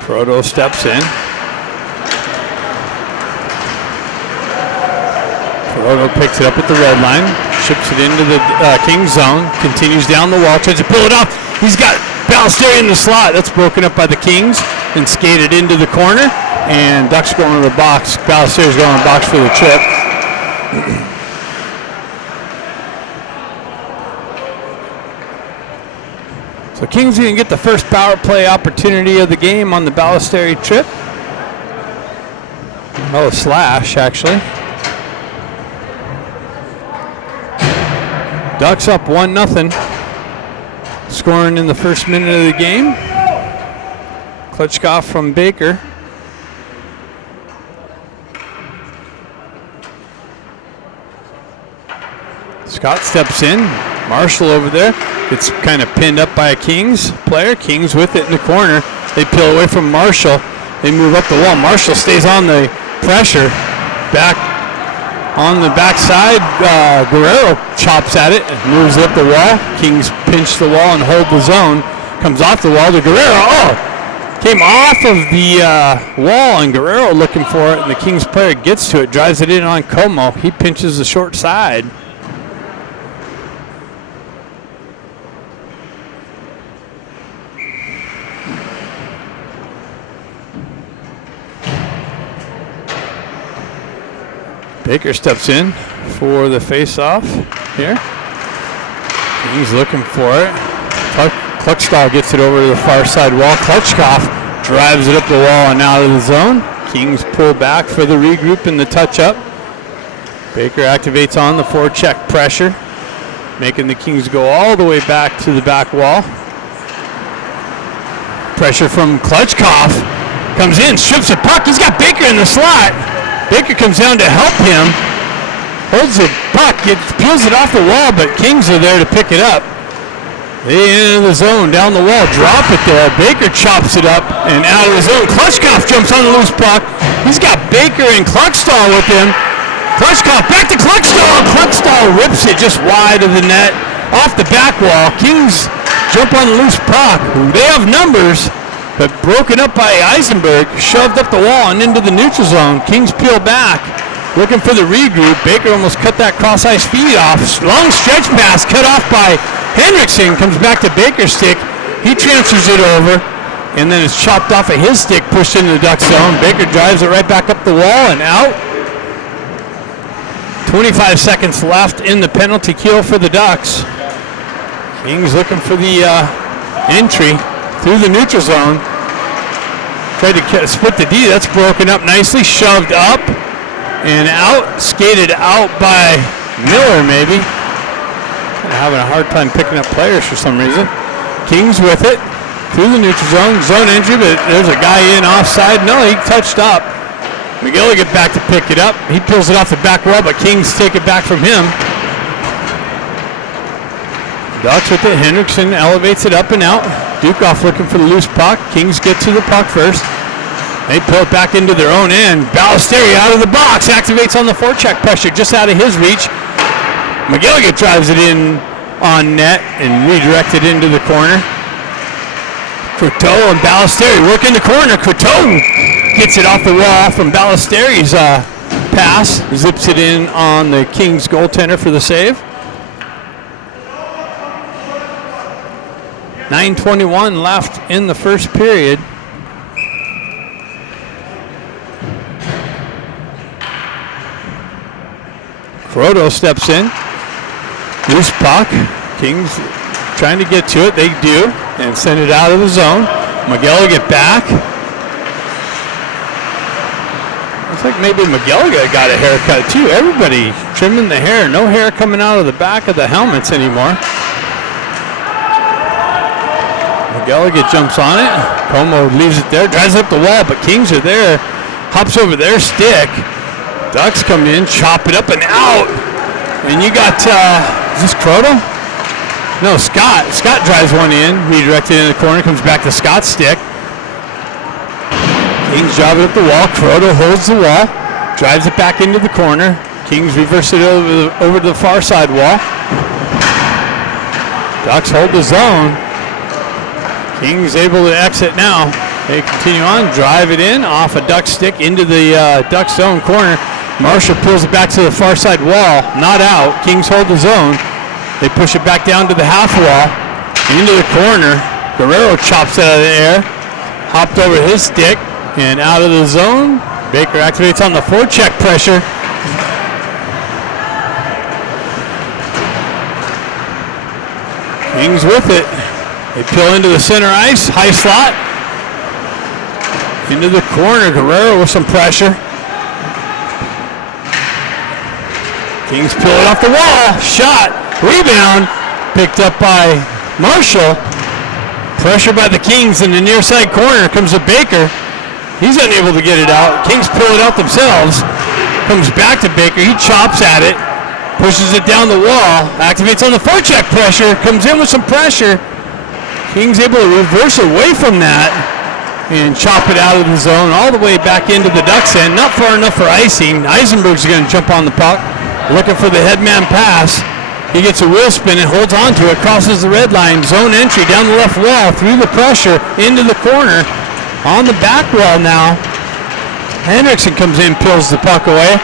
Croto steps in. Croto picks it up at the red line, ships it into the Kings zone, continues down the wall, tries to pull it off. He's got Ballesteri in the slot. That's broken up by the Kings and skated into the corner. And Ducks going to the box. Ballesteri's going to the box for the trip. So Kings going to get the first power play opportunity of the game on the Ballesteri trip. Oh, slash, actually. Ducks up 1-0. Scoring in the first minute of the game. Klitschkoff from Baker. Scott steps in. Marshall over there. Gets kind of pinned up by a Kings player. Kings with it in the corner. They peel away from Marshall. They move up the wall. Marshall stays on the pressure. Back on the backside. Guerrero chops at it. Moves up the wall. Kings pinch the wall and hold the zone. Comes off the wall to Guerrero. Oh! Came off of the wall, and Guerrero looking for it. And the Kings player gets to it. Drives it in on Como. He pinches the short side. Baker steps in for the face-off here. He's looking for it. Klitschkoff gets it over to the far side wall. Klitschkoff drives it up the wall and out of the zone. Kings pull back for the regroup and the touch-up. Baker activates on the forecheck pressure, making the Kings go all the way back to the back wall. Pressure from Klitschkoff. Comes in, strips the puck. He's got Baker in the slot. Baker comes down to help him, holds the puck, peels it off the wall, but Kings are there to pick it up. They enter the zone, down the wall, drop it there. Baker chops it up and out of the zone. Klitschkoff jumps on the loose puck. He's got Baker and Klitschkoff with him. Klitschkoff back to Klitschkoff. Klitschkoff rips it just wide of the net, off the back wall. Kings jump on the loose puck. They have numbers, but broken up by Eisenberg, shoved up the wall and into the neutral zone. Kings peel back, looking for the regroup. Baker almost cut that cross-ice feed off. Long stretch pass cut off by Hendrickson, comes back to Baker's stick. He transfers it over, and then it's chopped off of his stick, pushed into the Duck zone. Baker drives it right back up the wall and out. 25 seconds left in the penalty kill for the Ducks. Kings looking for the entry through the neutral zone. Tried to split the D. That's broken up nicely. Shoved up and out. Skated out by Miller, maybe. Having a hard time picking up players for some reason. Kings with it through the neutral zone. Zone entry, but there's a guy in offside. No, he touched up. McGill get back to pick it up. He pulls it off the back wall, but Kings take it back from him. Ducks with it. Hendrickson elevates it up and out. Dukoff looking for the loose puck. Kings get to the puck first. They pull it back into their own end. Ballesteri out of the box. Activates on the forecheck pressure just out of his reach. McGilligan drives it in on net and redirected into the corner. Croteau and Ballesteri work in the corner. Croteau gets it off the wall from Ballesteri's pass. Zips it in on the Kings goaltender for the save. 9:21 left in the first period. Croteau steps in. Loose puck. Kings trying to get to it. They do. And send it out of the zone. McGilligan back. Looks like maybe McGilligan got a haircut too. Everybody trimming the hair. No hair coming out of the back of the helmets anymore. McGilligan jumps on it. Como leaves it there. Drives up the wall, but Kings are there. Hops over their stick. Ducks come in, chop it up and out. And you got, is this Croteau? No, Scott. Scott drives one in, redirected in the corner, comes back to Scott's stick. Kings drive it up the wall. Croteau holds the wall, drives it back into the corner. Kings reverse it over to the far side wall. Ducks hold the zone. Kings able to exit now. They continue on, drive it in off a Duck stick into the Duck zone corner. Marshall pulls it back to the far side wall, not out. Kings hold the zone. They push it back down to the half wall, into the corner. Guerrero chops it out of the air, hopped over his stick and out of the zone. Baker activates on the forecheck pressure. Kings with it. They peel into the center ice, high slot. Into the corner, Guerrero with some pressure. Kings peel it off the wall, shot, rebound, picked up by Marshall. Pressure by the Kings in the near side corner, comes to Baker. He's unable to get it out. Kings pull it out themselves. Comes back to Baker, he chops at it, pushes it down the wall, activates on the forecheck pressure, comes in with some pressure. Kings able to reverse away from that and chop it out of the zone all the way back into the Ducks end. Not far enough for icing. Eisenberg's going to jump on the puck, looking for the headman pass. He gets a wheel spin and holds on to it, crosses the red line, zone entry down the left wall, through the pressure, into the corner. On the back wall now, Hendrickson comes in, peels the puck away.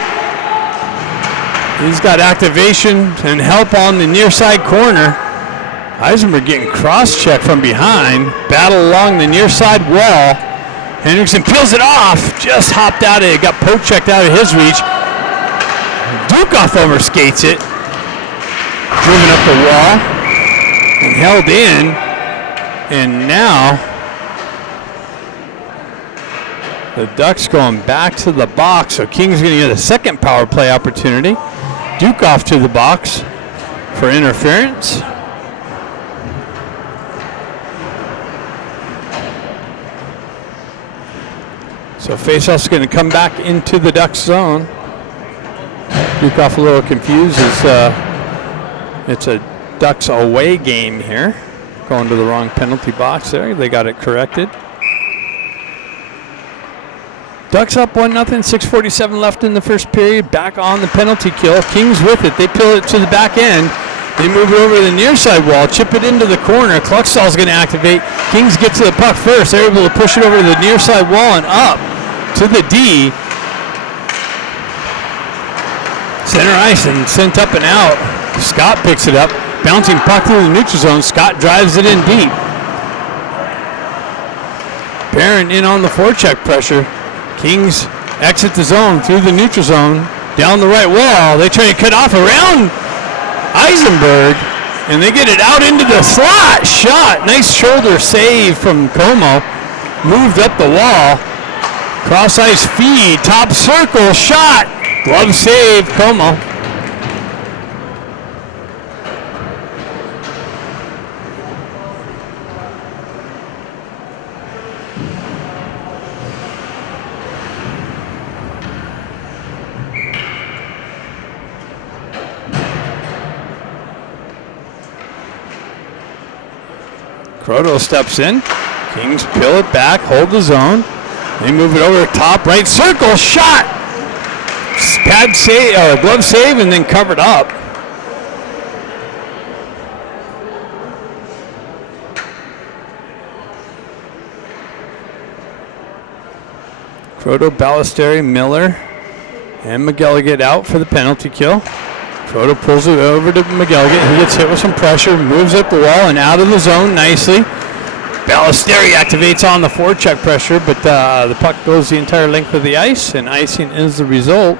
He's got activation and help on the near side corner. Eisenberg getting cross-checked from behind, battle along the near side wall. Hendrickson peels it off, just hopped out of it, got poke-checked out of his reach. Dukoff overskates it, driven up the wall, and held in. And now, the Ducks going back to the box, so Kings going to get a second power play opportunity. Dukoff to the box for interference. So faceoff's going to come back into the Ducks zone. Dukoff a little confused. It's a Ducks away game here. Going to the wrong penalty box there. They got it corrected. Ducks up 1-0, 6:47 left in the first period. Back on the penalty kill. Kings with it. They peel it to the back end. They move it over to the near side wall, chip it into the corner. Kluckstall's going to activate. Kings get to the puck first. They're able to push it over to the near side wall and up to the D. Center ice and sent up and out. Scott picks it up. Bouncing puck through the neutral zone. Scott drives it in deep. Barron in on the forecheck pressure. Kings exit the zone through the neutral zone. Down the right wall. They try to cut off around Eisenberg. And they get it out into the slot. Shot. Nice shoulder save from Como. Moved up the wall. Cross ice feed. Top circle. Shot. Glove save. Como. Croto steps in. Kings peel it back, hold the zone. They move it over top right circle. Shot. Pad save, glove save, and then covered up. Croto, Ballesteri, Miller, and McGilligan out for the penalty kill. Croto pulls it over to McGilligan. He gets hit with some pressure, moves up the wall and out of the zone nicely. Ballesteri activates on the forecheck pressure, but the puck goes the entire length of the ice, and icing is the result.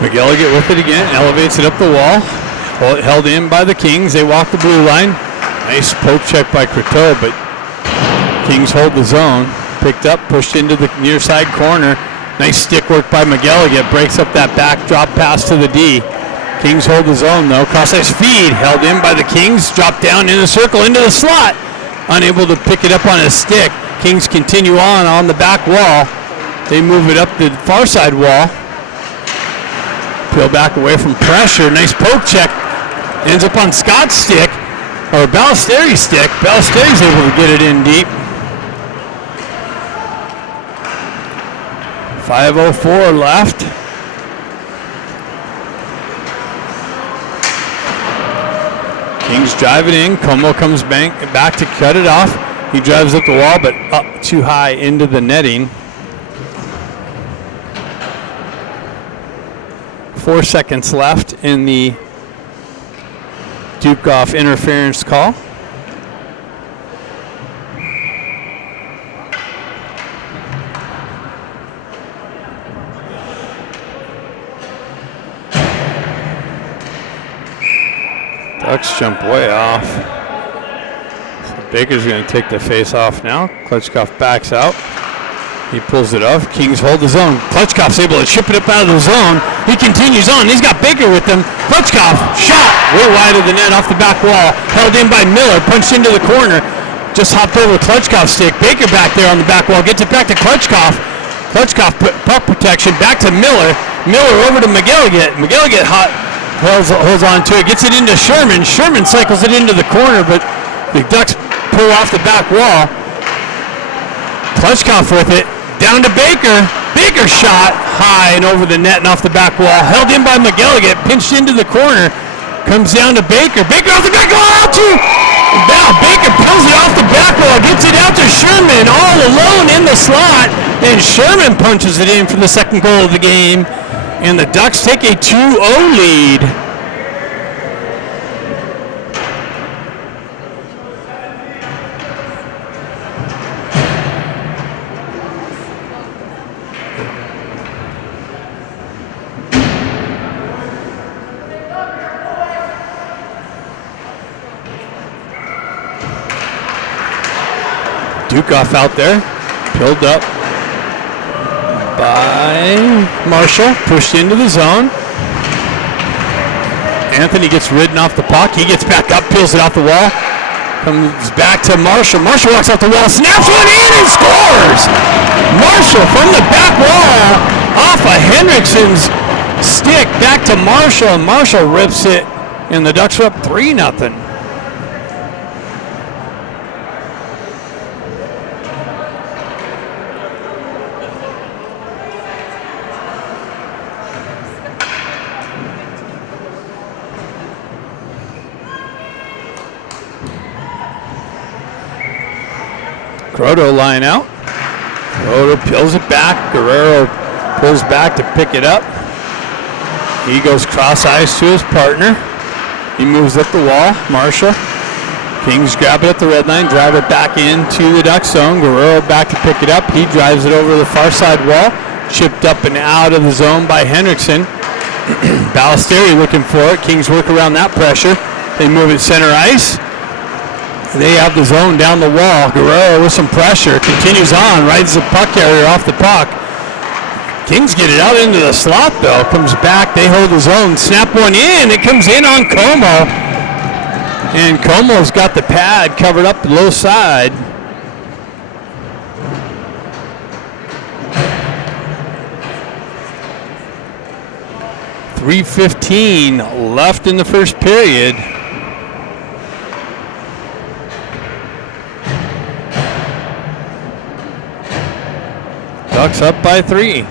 McGilligan with it again, elevates it up the wall. Held in by the Kings. They walk the blue line. Nice poke check by Croteau, but Kings hold the zone. Picked up, pushed into the near side corner. Nice stick work by McGilligan. Breaks up that back drop pass to the D. Kings hold the zone though. Cross ice feed. Held in by the Kings. Drop down in the circle into the slot. Unable to pick it up on his stick. Kings continue on the back wall. They move it up the far side wall. Peel back away from pressure. Nice poke check. Ends up on Scott's stick, or Ballesteri's stick. Ballesteri's able to get it in deep. 5:04 left. Kings drive it in. Como comes back to cut it off. He drives up the wall, but up too high into the netting. 4 seconds left in the Duke-off interference call. Ducks jump way off. So Baker's going to take the face off now. Klitschkoff backs out. He pulls it off. Kings hold the zone. Klitschkoff's able to chip it up out of the zone. He continues on. He's got Baker with him. Klitschkoff shot way wide of the net off the back wall. Held in by Miller. Punched into the corner. Just hopped over Klitschkoff's stick. Baker back there on the back wall. Gets it back to Klitschkoff. Klitschkoff put puck protection back to Miller. Miller over to McGilligan. McGilligan holds on to it. Gets it into Sherman. Sherman cycles it into the corner, but the Ducks pull off the back wall. Klitschkoff with it. Down to Baker. Baker shot high and over the net and off the back wall. Held in by McGilligan. Pinched into the corner. Comes down to Baker. Baker off the back wall. Out to now. Baker pulls it off the back wall. Gets it out to Sherman. All alone in the slot. And Sherman punches it in for the second goal of the game. And the Ducks take a 2-0 lead. Duke-off out there, peeled up by Marshall, pushed into the zone. Anthony gets ridden off the puck. He gets back up, peels it off the wall. Comes back to Marshall. Marshall walks off the wall, snaps one in and scores! Marshall from the back wall, off of Hendrickson's stick, back to Marshall, and Marshall rips it, and the Ducks are up 3-0. Grotto line out. Grotto peels it back. Guerrero pulls back to pick it up. He goes cross ice to his partner. He moves up the wall. Marshall. Kings grab it at the red line, drive it back into the Duck zone. Guerrero back to pick it up. He drives it over the far side wall. Chipped up and out of the zone by Hendrickson. Ballesteri looking for it. Kings work around that pressure. They move it center ice. They have the zone down the wall. Guerrero with some pressure. Continues on. Rides the puck carrier off the puck. Kings get it out into the slot, though. Comes back. They hold the zone. Snap one in. It comes in on Como. And Como's got the pad covered up the low side. .3:15 left in the first period. Ducks up by 3.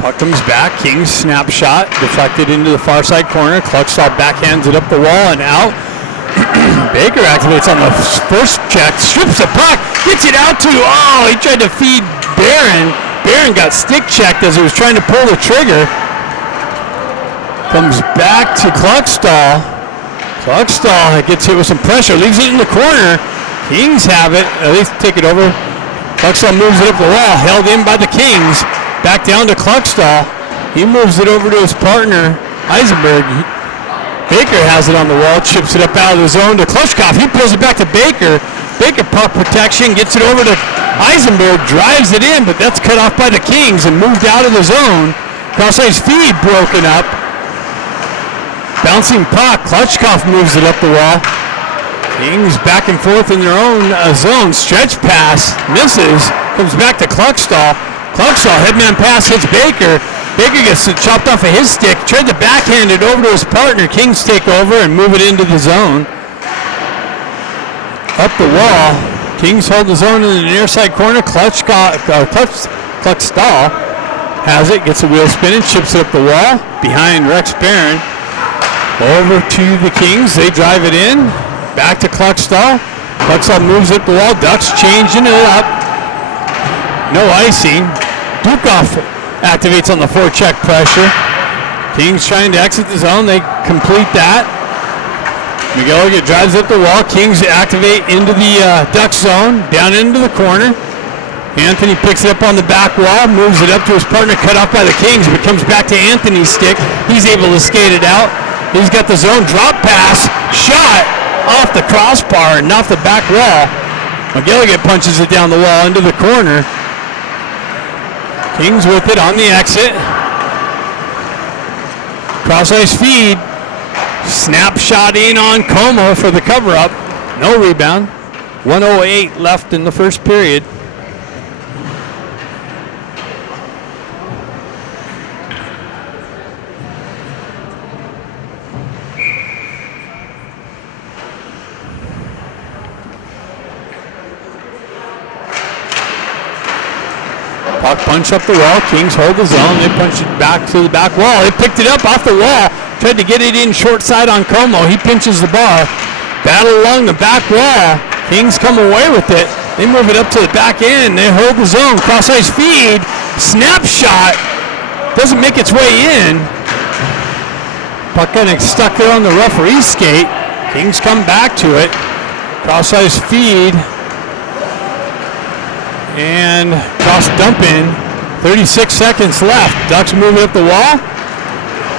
Puck comes back. Kings snapshot. Deflected into the far side corner. Klitschkoff backhands it up the wall and out. Baker activates on the first check. Strips the puck. Gets it out to, he tried to feed Barron. Barron got stick checked as he was trying to pull the trigger. Comes back to Klitschkoff. Klitschkoff gets hit with some pressure. Leaves it in the corner. Kings have it. At least take it over. Klitschkoff moves it up the wall, held in by the Kings. Back down to Klitschkoff. He moves it over to his partner, Eisenberg. Baker has it on the wall, chips it up out of the zone to Klitschkoff. He pulls it back to Baker. Baker puck protection, gets it over to Eisenberg, drives it in, but that's cut off by the Kings and moved out of the zone. Cross-ice feed broken up. Bouncing puck, Klitschkoff moves it up the wall. Kings back and forth in their own zone. Stretch pass, misses, comes back to Klitschkoff. Klitschkoff, headman pass, hits Baker. Baker gets chopped off of his stick, tried to backhand it over to his partner. Kings take over and move it into the zone. Up the wall. Kings hold the zone in the near side corner. Clutch Stahl has it, gets the wheel spinning, chips it up the wall. Behind Rex Barron. Over to the Kings. They drive it in. Back to Clutch Stahl. Clutch Stahl moves up the wall. Ducks changing it up. No icing. Dukoff activates on the forecheck pressure. Kings trying to exit the zone. They complete that. McGilligan drives up the wall. Kings activate into the Duck zone, down into the corner. Anthony picks it up on the back wall, moves it up to his partner, cut off by the Kings, but comes back to Anthony's stick. He's able to skate it out. He's got the zone drop pass, shot off the crossbar and off the back wall. McGilligan punches it down the wall into the corner. Kings with it on the exit. Cross ice feed. Snapshot in on Como for the cover-up. No rebound. 1:08 left in the first period. Puck punch up the wall. Kings hold the zone. They punch it back to the back wall. They picked it up off the wall. Tried to get it in short side on Como. He pinches the bar. Battle along the back wall. Kings come away with it. They move it up to the back end. They hold the zone. Cross ice feed. Snapshot. Doesn't make its way in. Puck getting stuck there on the referee's skate. Kings come back to it. Cross ice feed. And cross dump in. 36 seconds left. Ducks move it up the wall.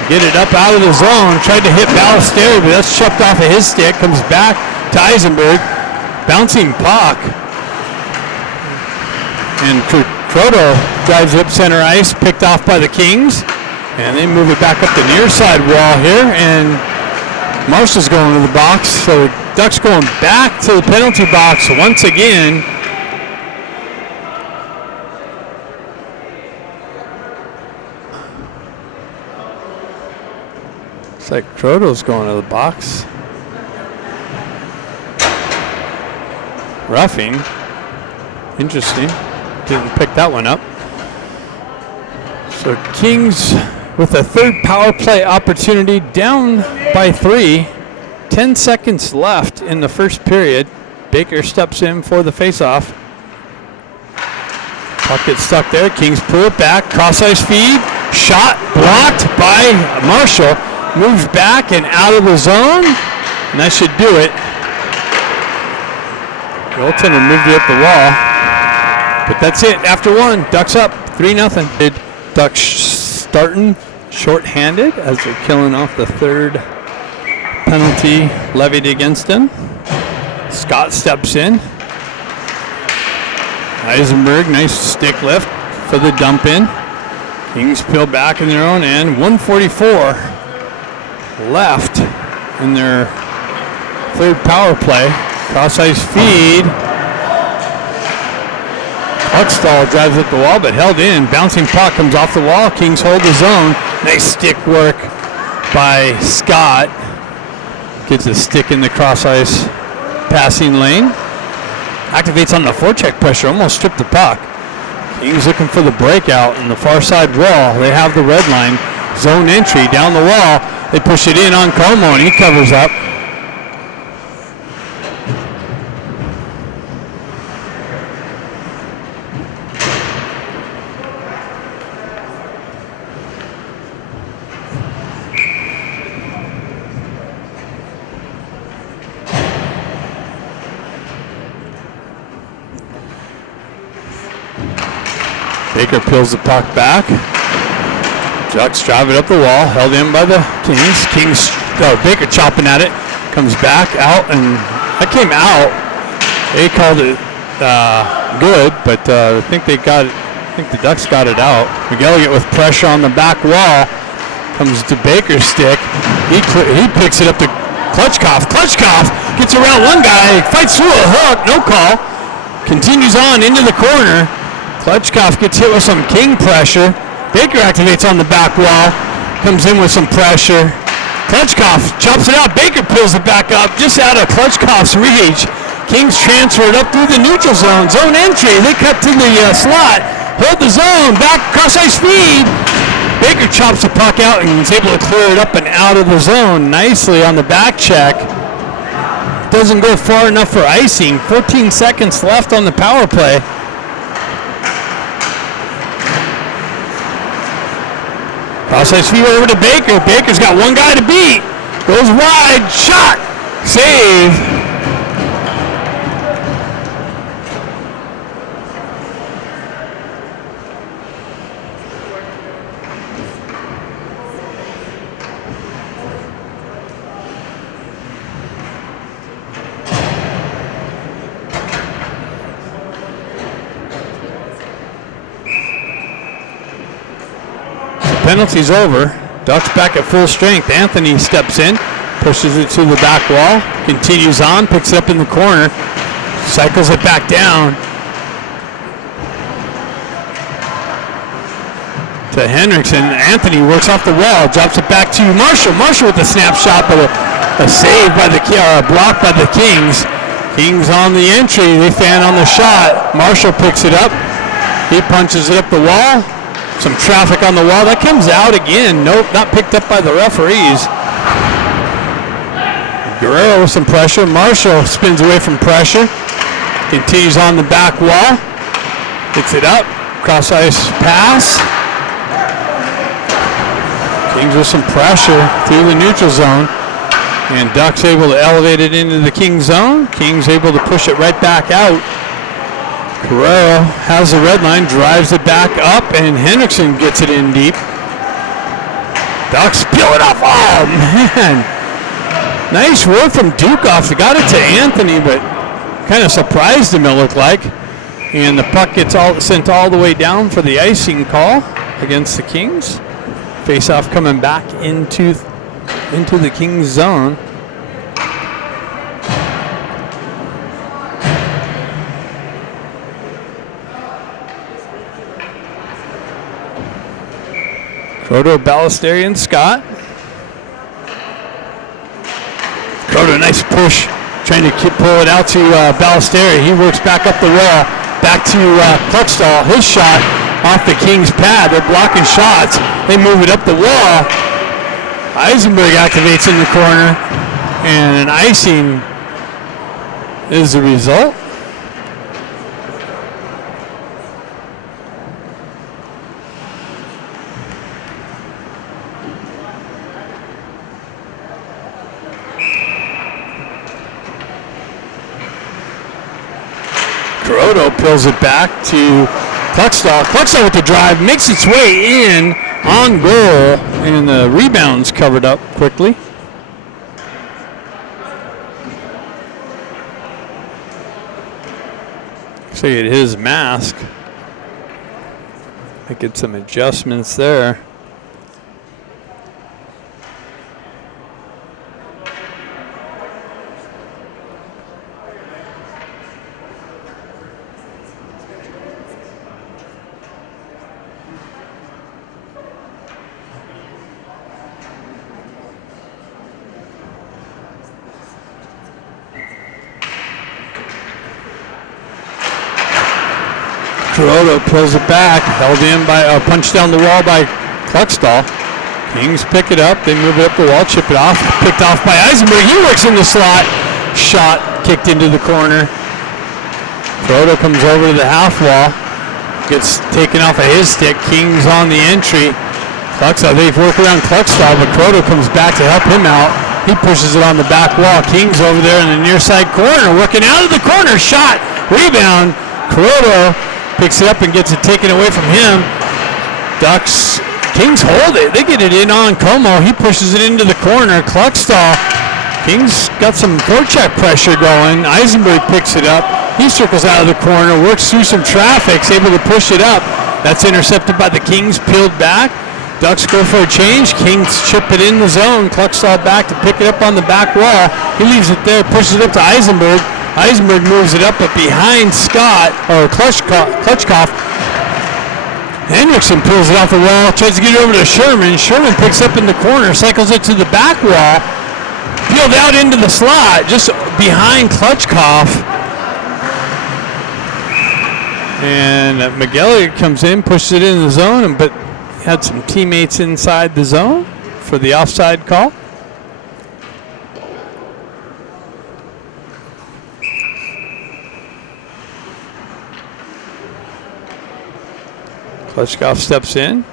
Get it up out of the zone. Tried to hit Ballesteri, but that's chopped off of his stick. Comes back to Eisenberg. Bouncing puck. And Croto drives up center ice. Picked off by the Kings. And they move it back up the near side wall here. And Marshall's going to the box. So Ducks going back to the penalty box once again. Looks like Croto's going to the box. Roughing. Interesting. Didn't pick that one up. So Kings with a third power play opportunity, down by 3. 10 seconds left in the first period. Baker steps in for the faceoff. Puck gets stuck there. Kings pull it back. Cross ice feed. Shot blocked by Marshall. Moves back and out of the zone, and that should do it. Goaltender moved it up the wall, but that's it. After one, Ducks up 3-0. Ducks starting shorthanded as they're killing off the third penalty levied against them. Scott steps in. Eisenberg, nice stick lift for the dump in. Kings peel back in their own end. 1:44 left in their third power play. Cross ice feed. Huckstall drives up the wall but held in. Bouncing puck comes off the wall. Kings hold the zone. Nice stick work by Scott. Gets a stick in the cross ice passing lane. Activates on the forecheck pressure. Almost stripped the puck. Kings looking for the breakout in the far side wall. They have the red line. Zone entry down the wall. They push it in on Como, and he covers up. Baker peels the puck back. Ducks drive it up the wall, held in by the Kings. Baker chopping at it, comes back out, and that came out. They called it good, but I think they got it. I think the Ducks got it out. McGilligan with pressure on the back wall, comes to Baker's stick. He picks it up to Klutchkov. Klutchkov gets around one guy, fights through a hook, no call. Continues on into the corner. Klutchkov gets hit with some King pressure. Baker activates on the back wall. Comes in with some pressure. Klutchkov chops it out. Baker pulls it back up just out of Klutchkov's reach. Kings transfer it up through the neutral zone. Zone entry. They cut to the slot. Hold the zone. Back cross-ice feed. Baker chops the puck out and is able to clear it up and out of the zone nicely on the back check. Doesn't go far enough for icing. 14 seconds left on the power play. Cross-ice feed over to Baker. Baker's got one guy to beat. Goes wide. Shot. Save. Penalty's over. Ducks back at full strength. Anthony steps in, pushes it to the back wall, continues on, picks it up in the corner, cycles it back down to Henriksen. Anthony works off the wall, drops it back to Marshall. Marshall with a snapshot, but a save by the block by the Kings. Kings on the entry. They fan on the shot. Marshall picks it up. He punches it up the wall. Some traffic on the wall. That comes out again. Nope, not picked up by the referees. Guerrero with some pressure. Marshall spins away from pressure. Continues on the back wall. Picks it up. Cross ice pass. Kings with some pressure through the neutral zone. And Ducks able to elevate it into the King zone. Kings able to push it right back out. Guerrero has the red line, drives it back up, and Henriksen gets it in deep. Ducks peel it off. Oh, man. Nice work from Dukoff. They got it to Anthony, but kind of surprised him, it looked like. And the puck gets sent all the way down for the icing call against the Kings. Face-off coming back into the Kings zone. Croto, Ballesteri, and Scott. Croto, nice push. Trying to pull it out to Ballesteri. He works back up the wall. Back to Kluckstall. His shot off the Kings pad. They're blocking shots. They move it up the wall. Eisenberg activates in the corner. And an icing is the result. Croto pulls it back to Kluckstall. Kluckstall with the drive, makes its way in on goal, and the rebound's covered up quickly. See, it his mask. Making some adjustments there. Croto pulls it back, held in by punched down the wall by Kluckstall. Kings pick it up, they move it up the wall, chip it off, picked off by Eisenberg. He works in the slot, shot kicked into the corner. Croto comes over to the half wall, gets taken off of his stick. Kings on the entry. Kluckstall, they've worked around Kluckstall, but Croto comes back to help him out. He pushes it on the back wall. Kings over there in the near side corner, working out of the corner, shot, rebound. Croto picks it up and gets it taken away from him. Ducks, Kings hold it. They get it in on Como. He pushes it into the corner. Kluckstall. Kings got some forecheck pressure going. Eisenberg picks it up. He circles out of the corner, works through some traffic, is able to push it up. That's intercepted by the Kings, peeled back. Ducks go for a change. Kings chip it in the zone. Kluckstall back to pick it up on the back wall. He leaves it there, pushes it up to Eisenberg. Eisenberg moves it up, but behind Scott, or Klutchkov. Hendrickson pulls it off the wall, tries to get it over to Sherman. Sherman picks up in the corner, cycles it to the back wall, peeled out into the slot, just behind Klutchkov. And McGilligan comes in, pushes it in the zone, but had some teammates inside the zone for the offside call. Klutchkov steps in.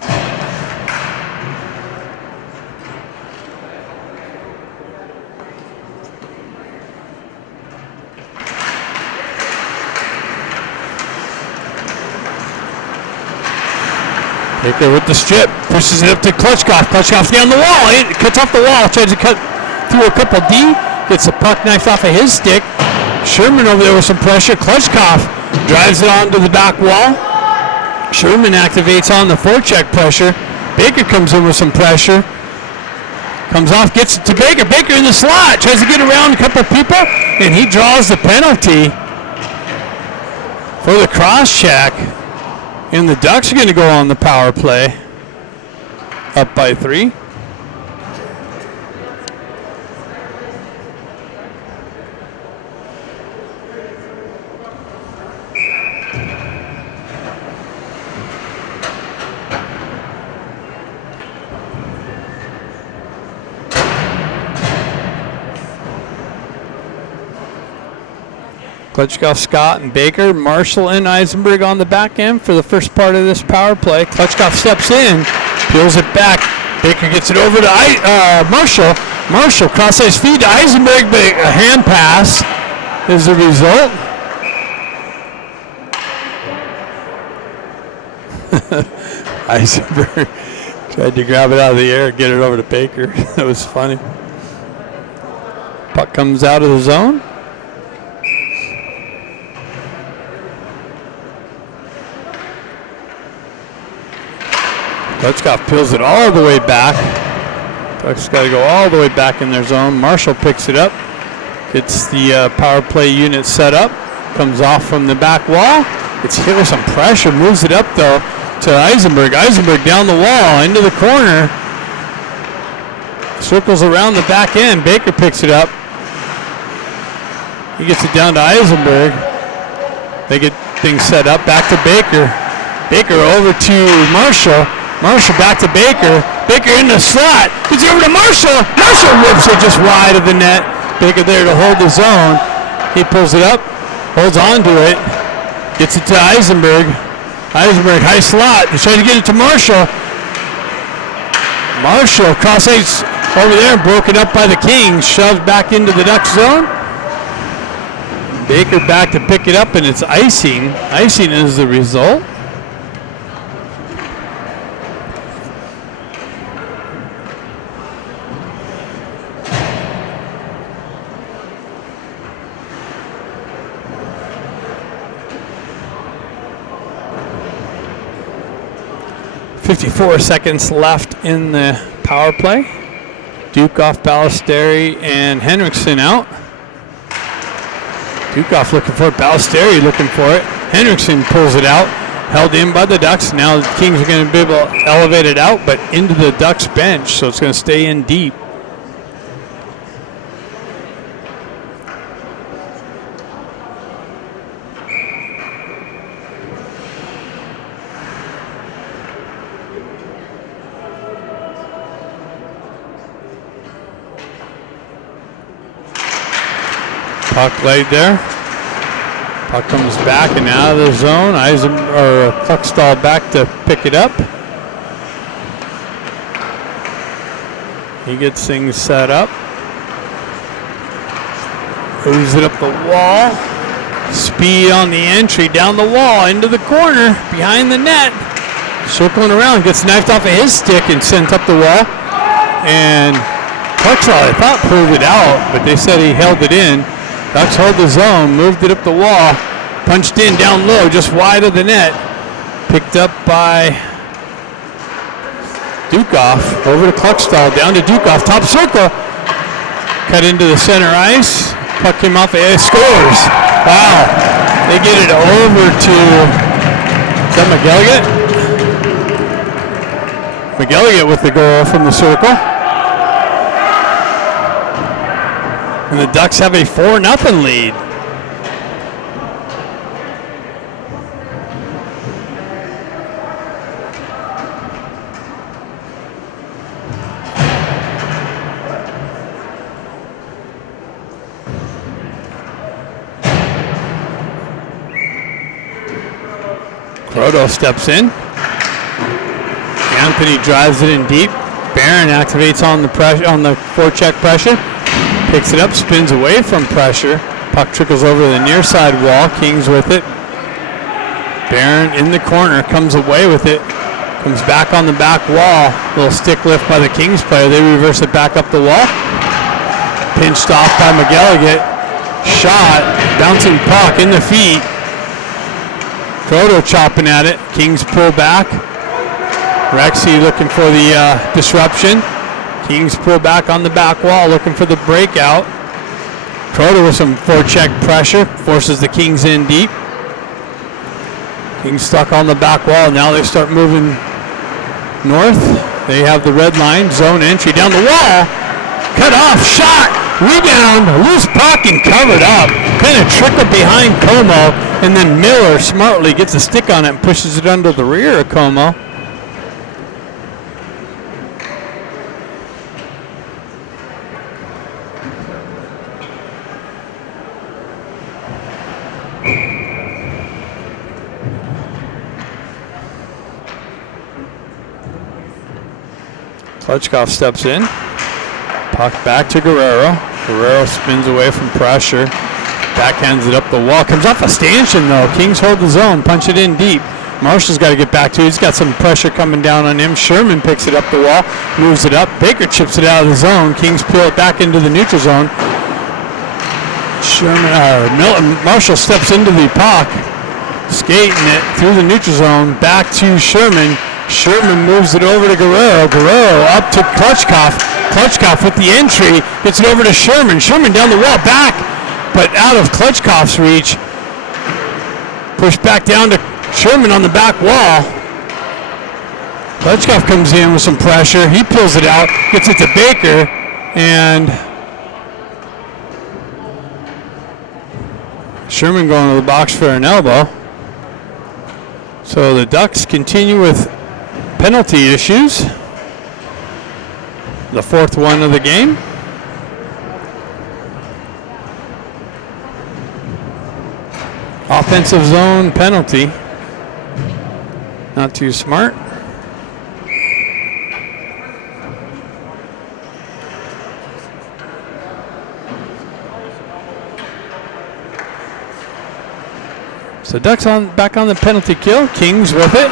Baker with the strip, pushes it up to Klutchkov. Klutchkov's down the wall. He cuts off the wall, tries to cut through a couple D, gets the puck knifed off of his stick. Sherman over there with some pressure. Klutchkov drives it onto the back wall. Sherman activates on the forecheck pressure. Baker comes in with some pressure. Comes off, gets it to Baker. Baker in the slot, tries to get around a couple people, and he draws the penalty for the cross check. And the Ducks are going to go on the power play. Up by 3. Klutchkov, Scott, and Baker, Marshall, and Eisenberg on the back end for the first part of this power play. Klutchkov steps in, peels it back. Baker gets it over to Marshall. Marshall cross-ice feed to Eisenberg, but a hand pass is the result. Eisenberg tried to grab it out of the air and get it over to Baker. That was funny. Puck comes out of the zone. Klutchkov peels it all the way back. Ducks got to go all the way back in their zone. Marshall picks it up, gets the power play unit set up, comes off from the back wall, gets hit with some pressure, moves it up though to Eisenberg. Eisenberg down the wall, into the corner, circles around the back end. Baker picks it up. He gets it down to Eisenberg. They get things set up, back to Baker. Baker over to Marshall. Marshall back to Baker. Baker in the slot. Gets over to Marshall. Marshall whips it just wide of the net. Baker there to hold the zone. He pulls it up, holds on to it, gets it to Eisenberg. Eisenberg, high slot. He's trying to get it to Marshall. Marshall cross ice over there, broken up by the Kings. Shoved back into the Ducks zone. Baker back to pick it up, and it's icing. Icing is the result. 54 seconds left in the power play. Dukoff, Ballesteri, and Henriksen out. Dukoff looking for it. Ballesteri looking for it. Henriksen pulls it out. Held in by the Ducks. Now the Kings are going to be able to elevate it out, but into the Ducks bench, so it's going to stay in deep. Puck laid there. Puck comes back and out of the zone. Kluckstall back to pick it up. He gets things set up. Moves it up the wall. Speed on the entry, down the wall, into the corner, behind the net. Circling around, gets knifed off of his stick and sent up the wall. And Kluckstall, I thought, pulled it out, but they said he held it in. Ducks hold the zone, moved it up the wall, punched in down low, just wide of the net. Picked up by Dukoff, over to Kluckstall, down to Dukoff, top circle. Cut into the center ice. Puck came off, scores. Wow. They get it over to, is that McGilligan? McElligott with the goal from the circle. And the Ducks have a 4-0 lead. Croto steps in. Anthony drives it in deep. Barron activates on the pressure, on the forecheck pressure. Picks it up, spins away from pressure. Puck trickles over the near side wall. Kings with it. Barron in the corner, comes away with it. Comes back on the back wall. Little stick lift by the Kings player. They reverse it back up the wall. Pinched off by McElligott. Shot, bouncing puck in the feet. Croto chopping at it. Kings pull back. Rexy looking for the disruption. Kings pull back on the back wall, looking for the breakout. Croto with some forecheck pressure, forces the Kings in deep. Kings stuck on the back wall. Now they start moving north. They have the red line, zone entry down the wall. Cut off, shot, rebound, loose puck and covered up. Kind of trickled behind Como, and then Miller smartly gets a stick on it and pushes it under the rear of Como. Klutchkov steps in. Puck back to Guerrero. Guerrero spins away from pressure. Backhands it up the wall. Comes off a stanchion though. Kings hold the zone. Punch it in deep. Marshall's got to get back to it. He's got some pressure coming down on him. Sherman picks it up the wall. Moves it up. Baker chips it out of the zone. Kings peel it back into the neutral zone. Marshall steps into the puck. Skating it through the neutral zone. Back to Sherman. Sherman moves it over to Guerrero. Guerrero up to Klutchkov. Klutchkov with the entry. Gets it over to Sherman. Sherman down the wall. Back. But out of Klutchkov's reach. Pushed back down to Sherman on the back wall. Klutchkov comes in with some pressure. He pulls it out. Gets it to Baker. And Sherman going to the box for an elbow. So the Ducks continue with penalty issues. The fourth one of the game. Offensive zone penalty. Not too smart. So Ducks back on the penalty kill. Kings with it.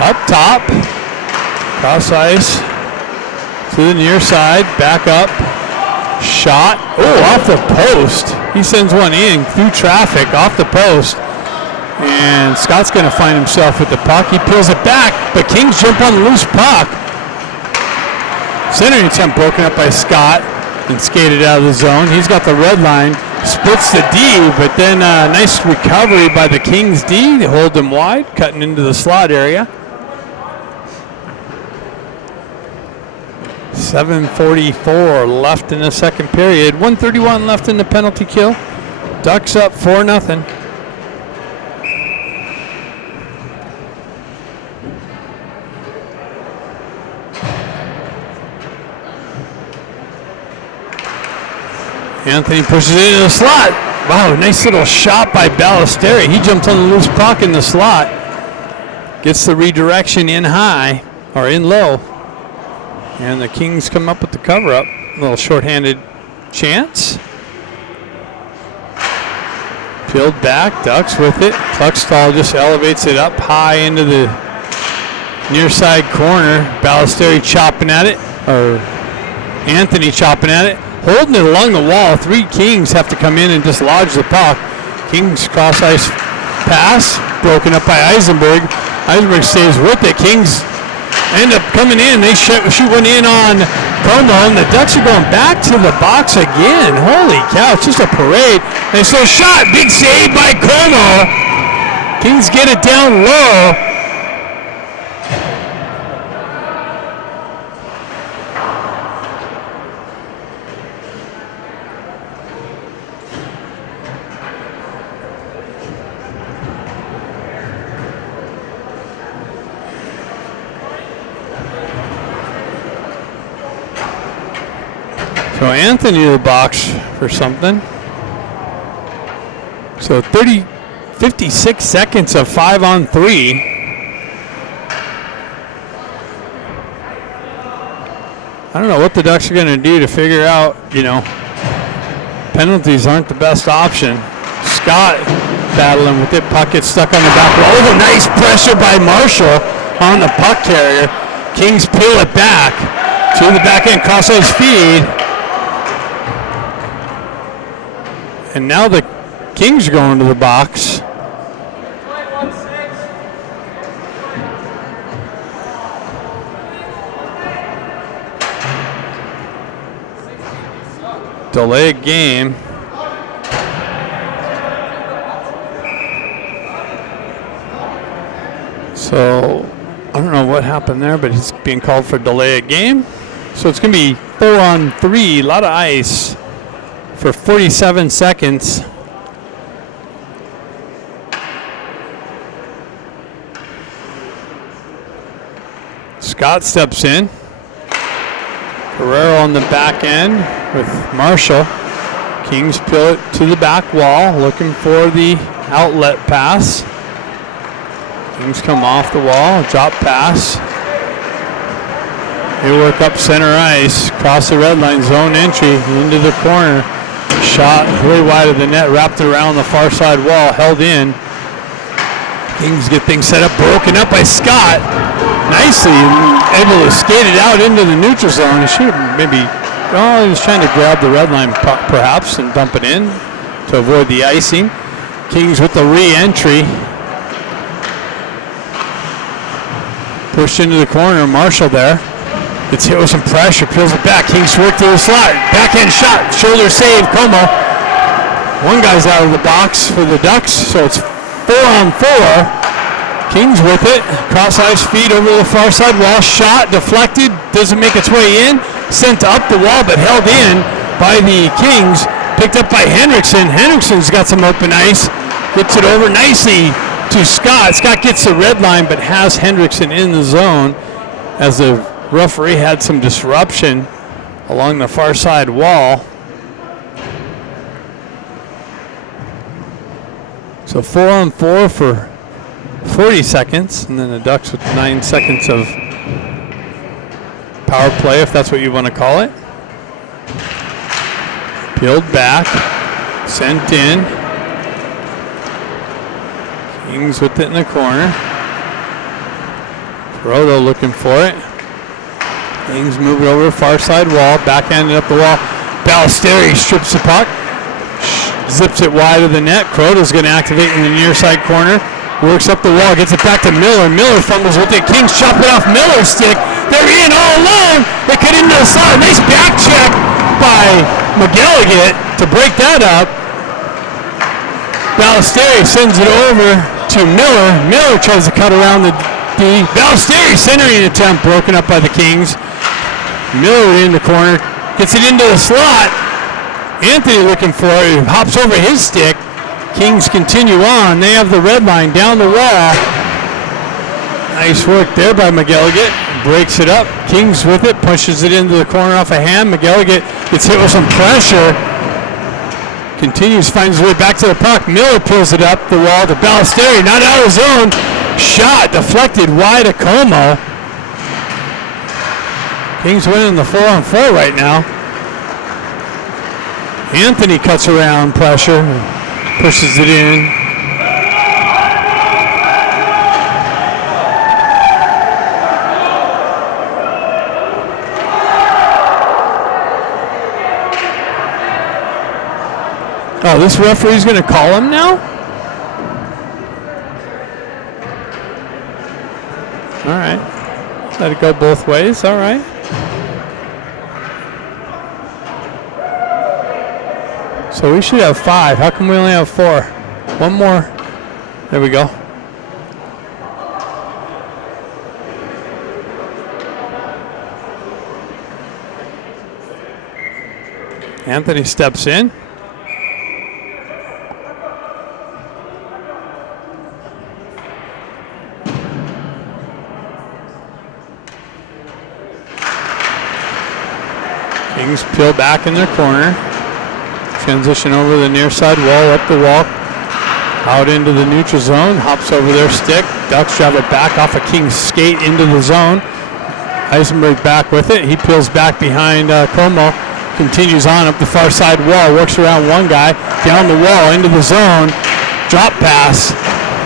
Up top. Cross ice. To the near side. Back up. Shot. Oh, off the post. He sends one in through traffic off the post. And Scott's going to find himself with the puck. He pulls it back, but Kings jump on the loose puck. Centering attempt broken up by Scott and skated out of the zone. He's got the red line. Splits the D, but then nice recovery by the Kings D. They hold them wide, cutting into the slot area. 7:44 left in the second period. 1:31 left in the penalty kill. Ducks up 4-0. Anthony pushes it into the slot. Wow, nice little shot by Ballesteri. He jumps on the loose puck in the slot. Gets the redirection in high, or in low. And the Kings come up with the cover-up. A little shorthanded chance. Peeled back, Ducks with it. Kluckstall just elevates it up high into the near side corner. Ballesteri chopping at it, or Anthony chopping at it. Holding it along the wall. Three Kings have to come in and dislodge the puck. Kings cross ice pass, broken up by Eisenberg. Eisenberg stays with it. Kings end up coming in. They shoot one in on Como, and the Ducks are going back to the box again. Holy cow, it's just a parade. And so shot, big save by Como. Kings get it down low. Anthony to the box for something. So 56 seconds of 5-on-3. I don't know what the Ducks are going to do to figure out, penalties aren't the best option. Scott battling with it. Puck gets stuck on the back wall. Oh, nice pressure by Marshall on the puck carrier. Kings peel it back to the back end, cross-ice feed. And now the Kings are going to the box. Delay game. So I don't know what happened there, but he's being called for delay a game. So it's going to be 4-on-3, a lot of ice for 47 seconds. Scott steps in. Guerrero on the back end with Marshall. Kings peel it to the back wall, looking for the outlet pass. Kings come off the wall, drop pass. They work up center ice, cross the red line, zone entry into the corner. Shot way wide of the net, wrapped around the far side wall, held in. Kings get things set up, broken up by Scott. Nicely able to skate it out into the neutral zone. He should have maybe, he was trying to grab the red line perhaps and dump it in to avoid the icing. Kings with the re-entry. Pushed into the corner, Marshall there. Gets hit with some pressure, peels it back. Kings work through the slot. Backhand shot, shoulder save, Como. One guy's out of the box for the Ducks, so it's 4-on-4. Kings with it. Cross ice feed over the far side wall. Shot, deflected, doesn't make its way in. Sent up the wall, but held in by the Kings. Picked up by Hendrickson. Hendrickson's got some open ice. Gets it over nicely to Scott. Scott gets the red line, but has Hendrickson in the zone as the referee had some disruption along the far side wall. So 4-on-4 for 40 seconds, and then the Ducks with 9 seconds of power play, if that's what you want to call it. Peeled back, sent in. Kings with it in the corner. Proto looking for it. Kings move it over the far side wall, backhanded up the wall. Ballesteri strips the puck, zips it wide of the net. Croto's going to activate in the near side corner. Works up the wall, gets it back to Miller. Miller fumbles with it. Kings chop it off Miller's stick. They're in all alone. They cut into the slot. Nice back check by McGilligan to break that up. Ballesteri sends it over to Miller. Miller tries to cut around the D. Ballesteri centering attempt broken up by the Kings. Miller in the corner, gets it into the slot. Anthony looking for it, hops over his stick. Kings continue on. They have the red line down the wall. Nice work there by McGilligan. Breaks it up. Kings with it, pushes it into the corner off a hand. McGilligan gets hit with some pressure. Continues, finds his way back to the puck. Miller pulls it up the wall to Ballesteri. Not out of zone. Shot deflected wide of Como. Kings winning the 4-on-4 right now. Anthony cuts around pressure. Pushes it in. Oh, this referee's going to call him now? All right. Let it go both ways. All right. So we should have 5. How come we only have 4? One more. There we go. Anthony steps in. Kings peel back in their corner. Transition over the near side wall, up the wall, out into the neutral zone. Hops over their stick. Ducks drive it back off a King's skate into the zone. Eisenberg back with it. He peels back behind Como. Continues on up the far side wall. Works around one guy. Down the wall into the zone. Drop pass.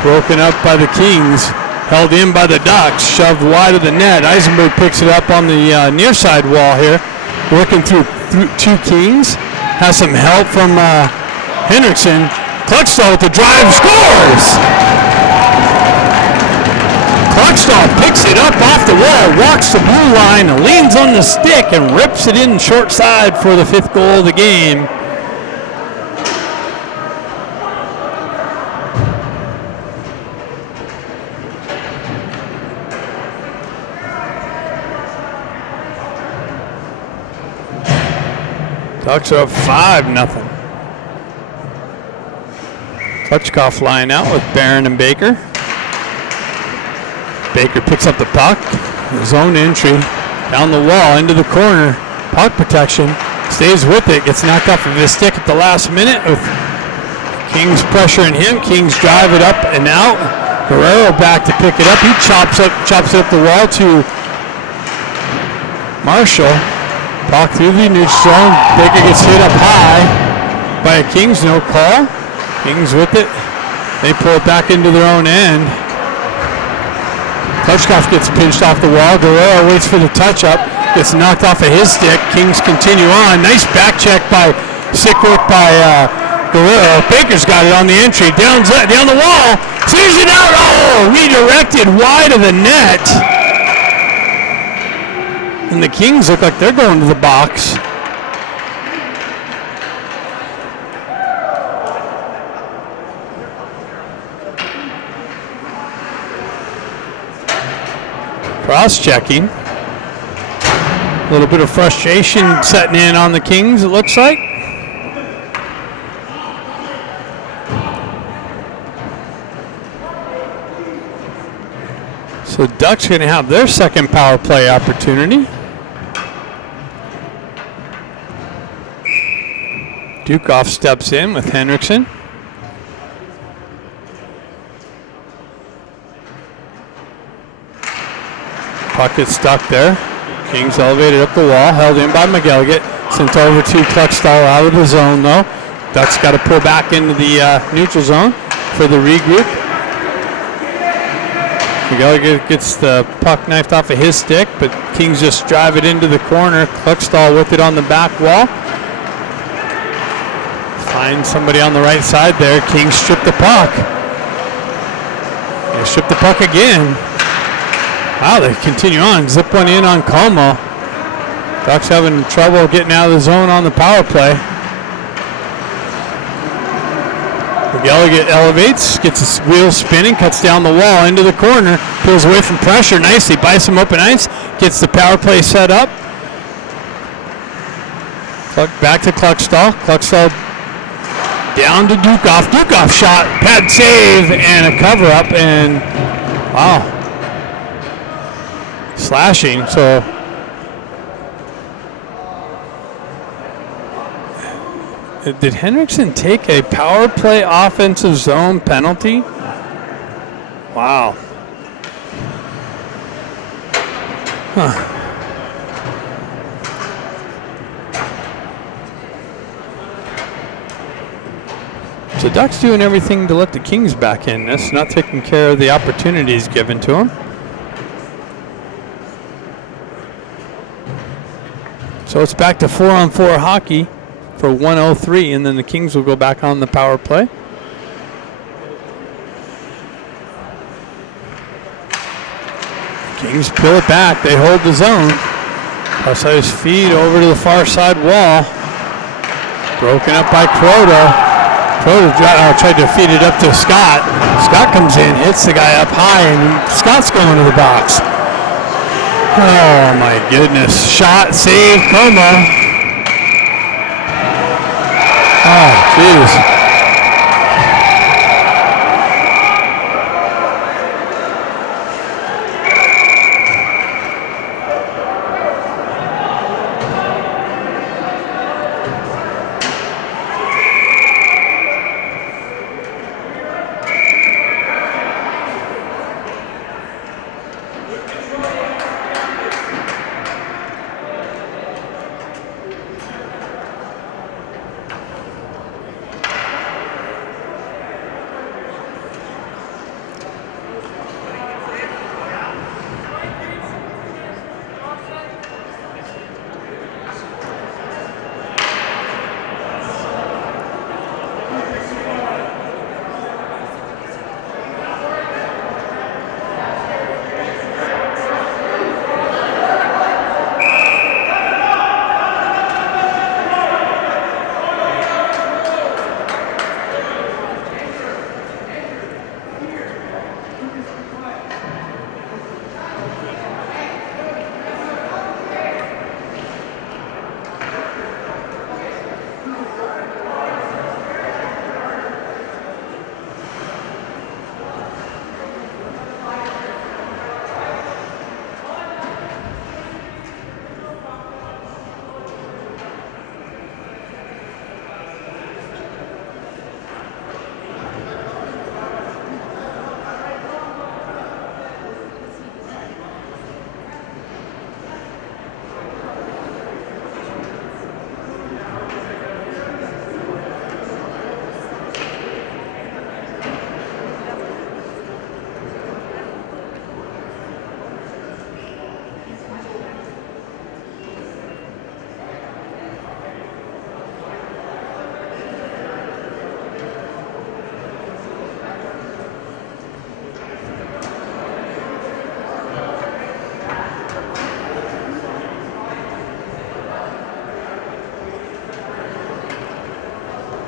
Broken up by the Kings. Held in by the Ducks. Shoved wide of the net. Eisenberg picks it up on the near side wall here. Working through two Kings. Has some help from Hendrickson. Cluckstall with the drive. Scores! Cluckstall picks it up off the wall, walks the blue line, leans on the stick, and rips it in short side for the 5th goal of the game. Ducks are up 5-0. Klutchkov line out with Barron and Baker. Baker picks up the puck. Zone entry. Down the wall, into the corner. Puck protection. Stays with it. Gets knocked off of his stick at the last minute with Kings pressuring him. Kings drive it up and out. Guerrero back to pick it up. He chops it up the wall to Marshall. Puck through the neutral zone. Baker gets hit up high by a Kings. No call. Kings with it. They pull it back into their own end. Klutchkov gets pinched off the wall. Guerrero waits for the touch-up. Gets knocked off of his stick. Kings continue on. Nice back check by stick work by Guerrero. Baker's got it on the entry. Down the wall. Sees it out. Oh! Redirected wide of the net. And the Kings look like they're going to the box. Cross-checking. A little bit of frustration setting in on the Kings, it looks like. So Ducks going to have their second power play opportunity. Dukoff steps in with Hendrickson. Puck gets stuck there. Kings elevated up the wall, held in by McGilligan. Sent over to Cluckstall out of the zone though. Ducks got to pull back into the neutral zone for the regroup. McGilligan gets the puck knifed off of his stick, but Kings just drive it into the corner. Cluckstall with it on the back wall. Find somebody on the right side there. Kings strip the puck. They strip the puck again. Wow, they continue on. Zip one in on Como. Ducks having trouble getting out of the zone on the power play. McGilligan elevates, gets his wheels spinning, cuts down the wall into the corner, pulls away from pressure nicely, buys some open ice, gets the power play set up. Back to Cluckstall. Cluckstall down to Dukoff. Dukoff shot, pad save, and a cover up, and wow. Slashing, so did Hendrickson take a power play offensive zone penalty? Wow. Huh. So Ducks doing everything to let the Kings back in this, not taking care of the opportunities given to them. So it's back to 4-on-4 hockey for 1:03, and then the Kings will go back on the power play. Kings peel it back. They hold the zone. Plus feed over to the far side wall. Broken up by Crota. Crota tried to feed it up to Scott. Scott comes in, hits the guy up high, and Scott's going to the box. Oh my goodness. Shot, save, Como. Oh, jeez.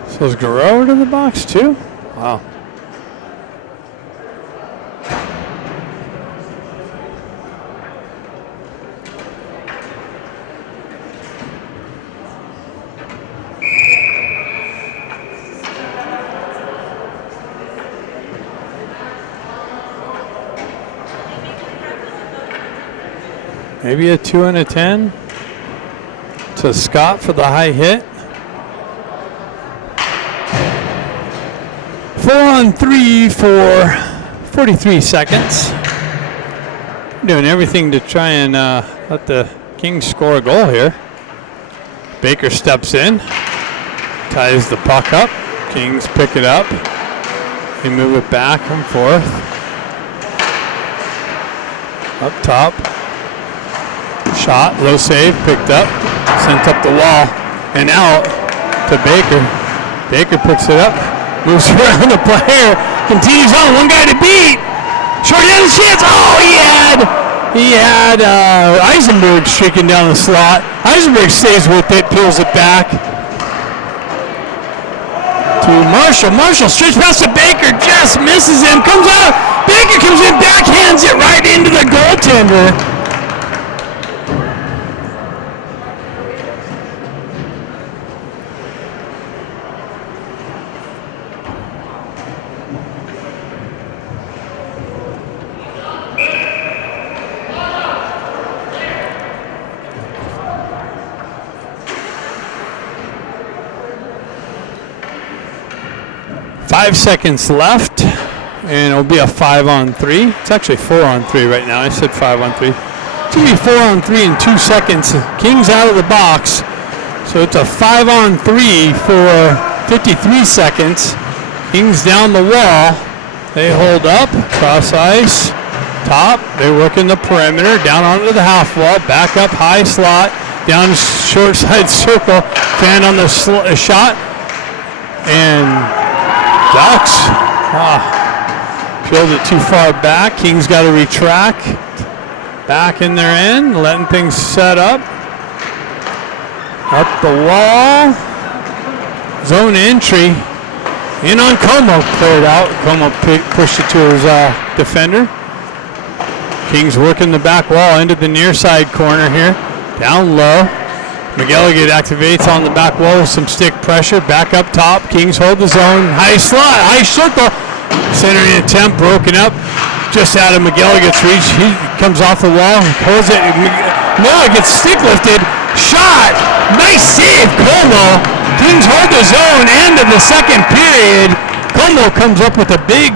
So is Guerrero in the box too? Wow. Maybe a 2 and a 10 to Scott for the high hit. 4 on 3 for 43 seconds. Doing everything to try and let the Kings score a goal here. Baker steps in, ties the puck up. Kings pick it up. They move it back and forth. Up top. Shot, low save, picked up, sent up the wall, and out to Baker. Baker picks it up, moves around the player, continues on, one guy to beat. Short end chance. Oh, he had Eisenberg streaking down the slot. Eisenberg stays with it, peels it back to Marshall. Marshall straight past to Baker, just misses him, comes out. Baker comes in, backhands it right into the goaltender. Five seconds left, and it'll be a 5 on 3. It's actually 4 on 3 right now. I said 5 on 3. It's going to be 4 on 3 in 2 seconds. Kings out of the box. So it's a 5 on 3 for 53 seconds. Kings down the wall. They hold up, cross ice, top. They work in the perimeter, down onto the half wall, back up high slot, down short side circle, fan on the shot, and Ducks peeled it too far back. Kings got to retract. Back in their end, letting things set up. Up the wall. Zone entry. In on Como. Cleared out. Como pushed it to his defender. Kings working the back wall into the near side corner here. Down low. McGilligan activates on the back wall with some stick pressure. Back up top. Kings hold the zone. High slot. High circle. Centering attempt broken up. Just out of McGilligan's reach. He comes off the wall. Holds it. Miller gets stick lifted. Shot. Nice save, Como. Kings hold the zone. End of the second period. Como comes up with a big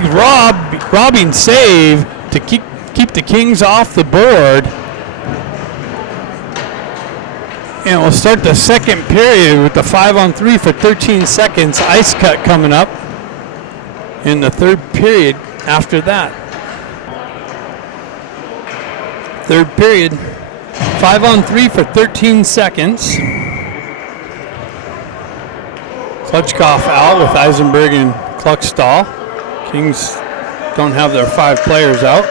robbing save to keep the Kings off the board. And we'll start the second period with the 5 on 3 for 13 seconds. Ice cut coming up in the third period after that. Third period, 5 on 3 for 13 seconds. Klutchkov out with Eisenberg and Kluckstall. Kings don't have their 5 players out.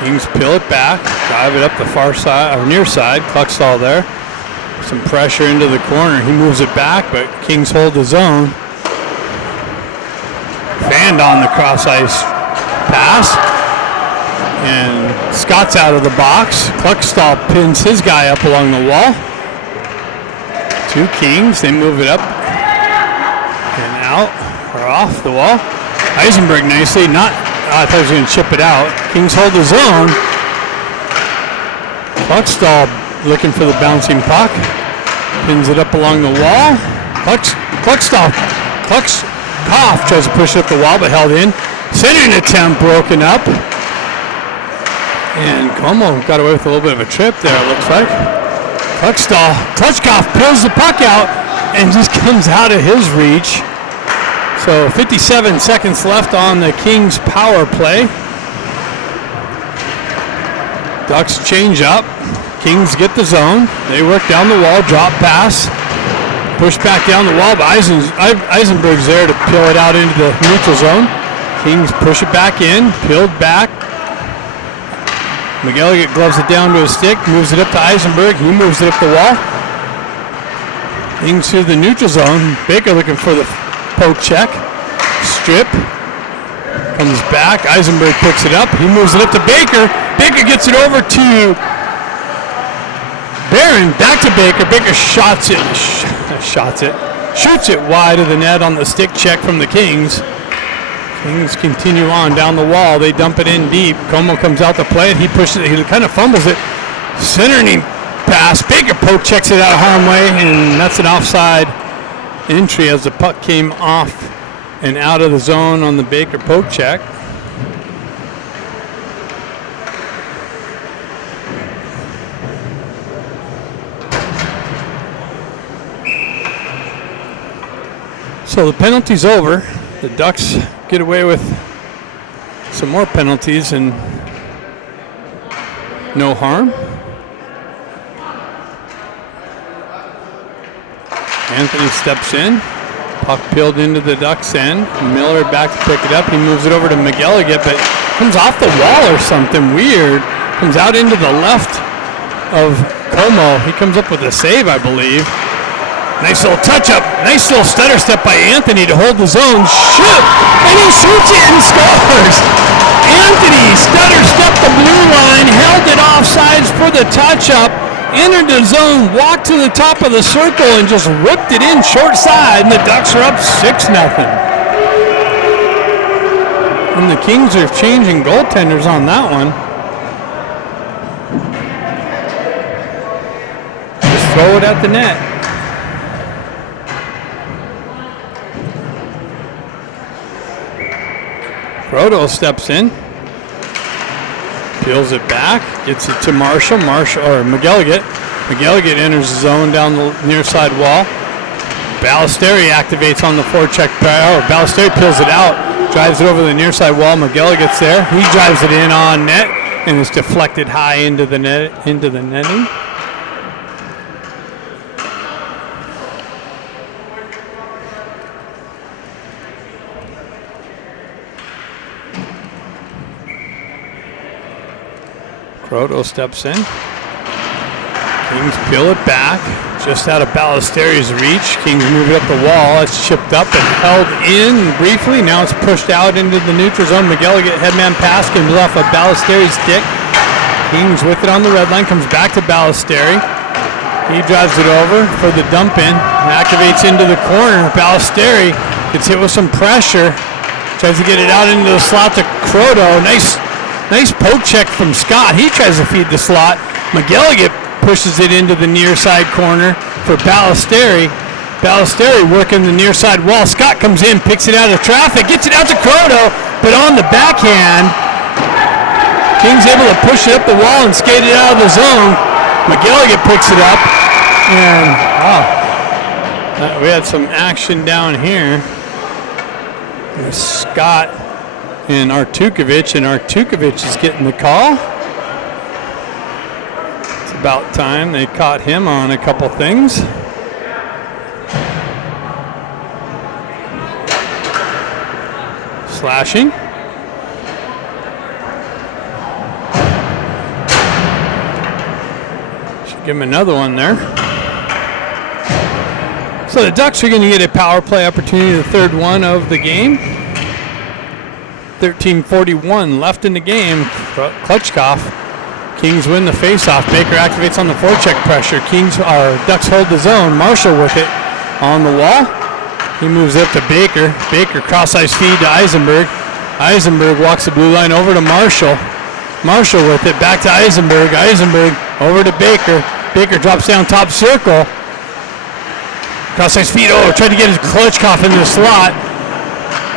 Kings peel it back, drive it up the far side, or near side. Kluckstall there. Some pressure into the corner. He moves it back, but Kings hold the zone. Fanned on the cross ice pass. And Scott's out of the box. Kluckstall pins his guy up along the wall. 2 Kings, they move it up and out, or off the wall. Eisenberg nicely, I thought he was going to chip it out. Kings hold the zone. Kluckstall looking for the bouncing puck. Pins it up along the wall. Kluckstall tries to push it up the wall, but held in. Centering attempt broken up. And Como got away with a little bit of a trip there, it looks like. Klutchkov pulls the puck out and just comes out of his reach. So 57 seconds left on the Kings power play. Ducks change up. Kings get the zone. They work down the wall, drop pass. Push back down the wall, but Eisenberg's there to peel it out into the neutral zone. Kings push it back in, peeled back. McElligott gloves it down to his stick, moves it up to Eisenberg. He moves it up the wall. Into the neutral zone. Baker looking for the poke check. Strip. Comes back. Eisenberg picks it up. He moves it up to Baker. Baker gets it over to Barron. Back to Baker. Baker shoots it wide of the net on the stick check from the Kings. Kings continue on down the wall. They dump it in deep. Como comes out to play it. He pushes it. He kind of fumbles it. Centering pass. Baker poke checks it out of harm's way, and that's an offside entry as the puck came off and out of the zone on the Baker poke check. So the penalty's over. The Ducks get away with some more penalties and no harm. Anthony steps in. Puck peeled into the Ducks end. Miller back to pick it up. He moves it over to McElligott, but comes off the wall or something weird. Comes out into the left of Como. He comes up with a save, I believe. Nice little touch-up. Nice little stutter step by Anthony to hold the zone. Shoot! And he shoots it and scores! Anthony stutter stepped the blue line, held it offsides for the touch-up, entered the zone, walked to the top of the circle, and just ripped it in short side, and the Ducks are up 6-0. And the Kings are changing goaltenders on that one. Just throw it at the net. Croto steps in, peels it back, gets it to McElligott. McElligott enters the zone down the near side wall. Ballesteri activates on the forecheck. Ballesteri peels it out, drives it over the near side wall. McElligott's there. He drives it in on net, and it's deflected high into the netting. Croto steps in. Kings peel it back, just out of Ballesteri's reach. Kings move it up the wall. It's chipped up and held in briefly. Now it's pushed out into the neutral zone. McElligott headman pass comes off of Ballesteri's stick. Kings with it on the red line, comes back to Ballesteri. He drives it over for the dump in. Activates into the corner. Ballesteri gets hit with some pressure. Tries to get it out into the slot to Croto. Nice poke check from Scott. He tries to feed the slot. McElligott pushes it into the near side corner for Ballesteri. Ballesteri working the near side wall. Scott comes in, picks it out of traffic, gets it out to Croto, but on the backhand, King's able to push it up the wall and skate it out of the zone. McElligott picks it up, and we had some action down here. Scott and Artukovic is getting the call. It's about time they caught him on a couple things. Slashing. Should give him another one there. So the Ducks are going to get a power play opportunity, the third one of the game. 13:41 left in the game. Klutchkov. Kings win the faceoff. Baker activates on the forecheck pressure. Ducks hold the zone. Marshall with it on the wall. He moves up to Baker. Baker cross-ice feed to Eisenberg. Eisenberg walks the blue line over to Marshall. Marshall with it back to Eisenberg. Eisenberg over to Baker. Baker drops down top circle. Cross-ice feed. Tried to get his Klutchkov in the slot.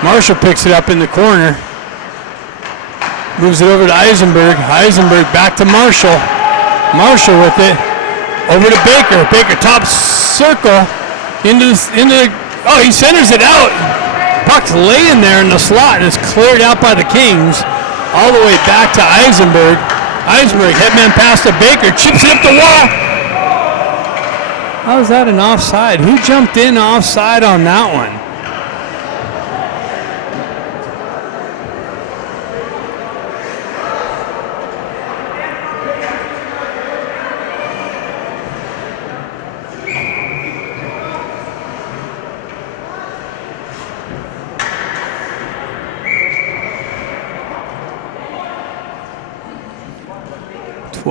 Marshall picks it up in the corner. Moves it over to Eisenberg. Eisenberg back to Marshall. Marshall with it. Over to Baker. Baker top circle. He centers it out. Puck's laying there in the slot and it's cleared out by the Kings. All the way back to Eisenberg. Eisenberg, headman pass to Baker. Chips it up the wall. How is that an offside? Who jumped in offside on that one?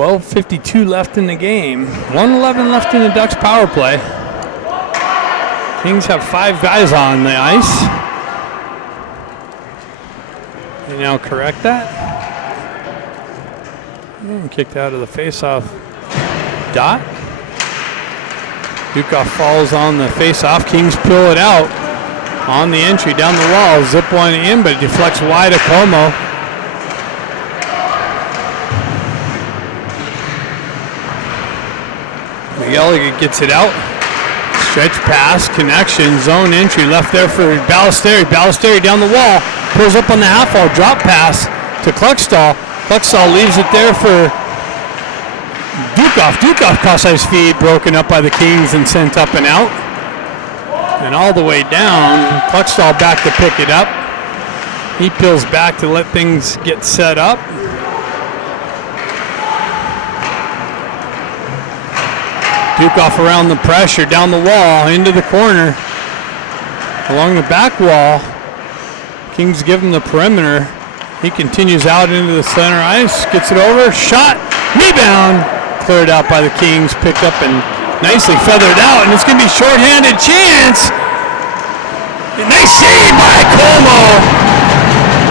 12:52 left in the game. 1:11 left in the Ducks power play. Kings have 5 guys on the ice. They now correct that. And kicked out of the face-off dot. Dukoff falls on the face-off. Kings pull it out on the entry down the wall. Zip one in, but it deflects wide to Como. Miguel gets it out. Stretch pass, connection, zone entry left there for Ballesteri. Ballesteri down the wall, pulls up on the half wall, drop pass to Kluckstall. Kluckstall leaves it there for Dukoff. Dukoff cross-ice feed broken up by the Kings and sent up and out. And all the way down, Kluckstall back to pick it up. He peels back to let things get set up. Dukoff around the pressure, down the wall, into the corner, along the back wall. Kings give him the perimeter. He continues out into the center ice, gets it over, shot, rebound, cleared out by the Kings, picked up and nicely feathered out, and it's going to be shorthanded chance. Nice save by Como.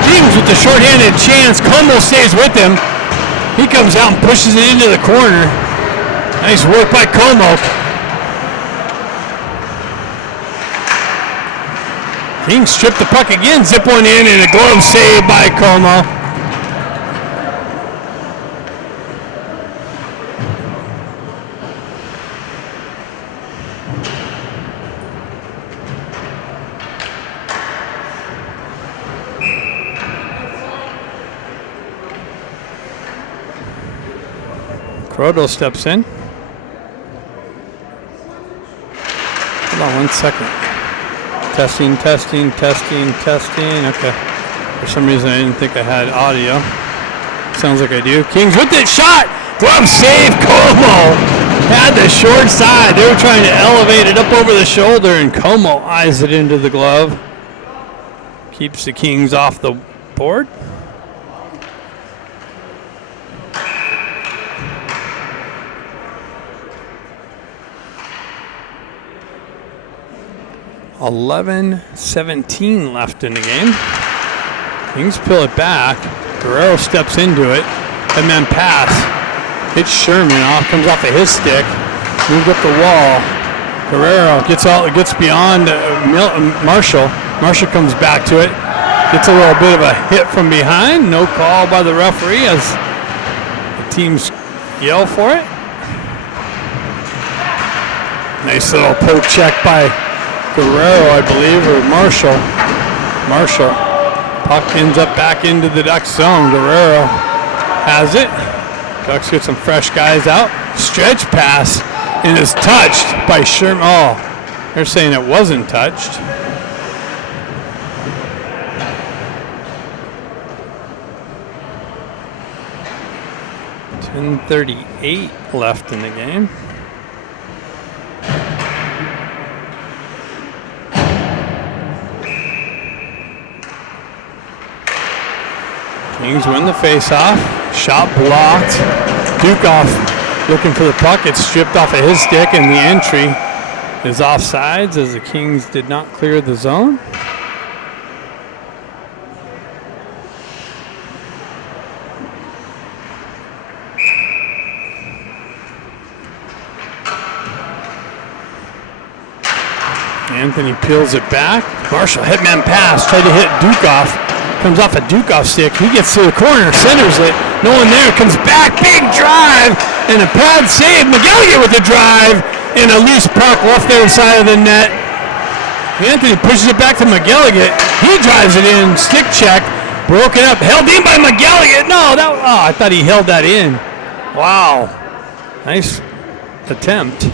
Kings with the shorthanded chance. Como stays with him. He comes out and pushes it into the corner. Nice work by Como. Kings strip the puck again, zip one in, and a glove save by Como. Croto steps in. Hold on 1 second. Testing. Okay. For some reason, I didn't think I had audio. Sounds like I do. Kings with it. Shot. Glove save. Como had the short side. They were trying to elevate it up over the shoulder, and Como eyes it into the glove. Keeps the Kings off the board. $11:17 left in the game. Kings peel it back. Guerrero steps into it. Headman pass. Hits Sherman off. Comes off of his stick. Moved up the wall. Guerrero gets beyond Marshall. Marshall comes back to it. Gets a little bit of a hit from behind. No call by the referee as the teams yell for it. Nice little poke check by Guerrero, I believe, or Marshall. Puck ends up back into the Ducks zone. Guerrero has it. Ducks get some fresh guys out. Stretch pass and is touched by Sherman. Oh, they're saying it wasn't touched. $10:38 left in the game. Kings win the face-off. Shot blocked. Dukoff looking for the puck. It's stripped off of his stick, and the entry is offsides as the Kings did not clear the zone. Anthony peels it back. Marshall, headman pass, tried to hit Dukoff. Comes off a Dukoff stick. He gets to the corner, centers it. No one there. Comes back. Big drive. And a pad save. McGilligan with the drive. And a loose puck left there inside of the net. Anthony pushes it back to McGilligan. He drives it in. Stick check. Broken up. Held in by McGilligan. No, I thought he held that in. Wow. Nice attempt.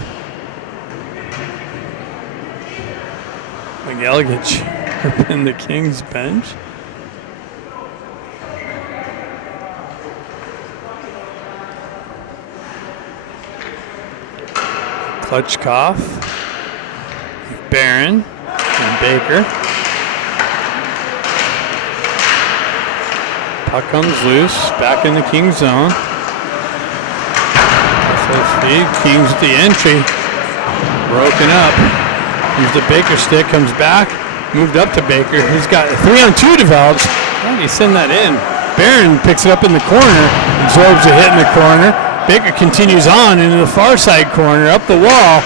McGilligan chirping the Kings bench. Klutchkov, Barron, and Baker. Puck comes loose, back in the Kings zone. See, Kings with the entry. Broken up. Here's the Baker stick, comes back. Moved up to Baker. He's got 3-on-2 develops. How did he send that in? Barron picks it up in the corner. Absorbs a hit in the corner. Baker continues on into the far side corner. Up the wall.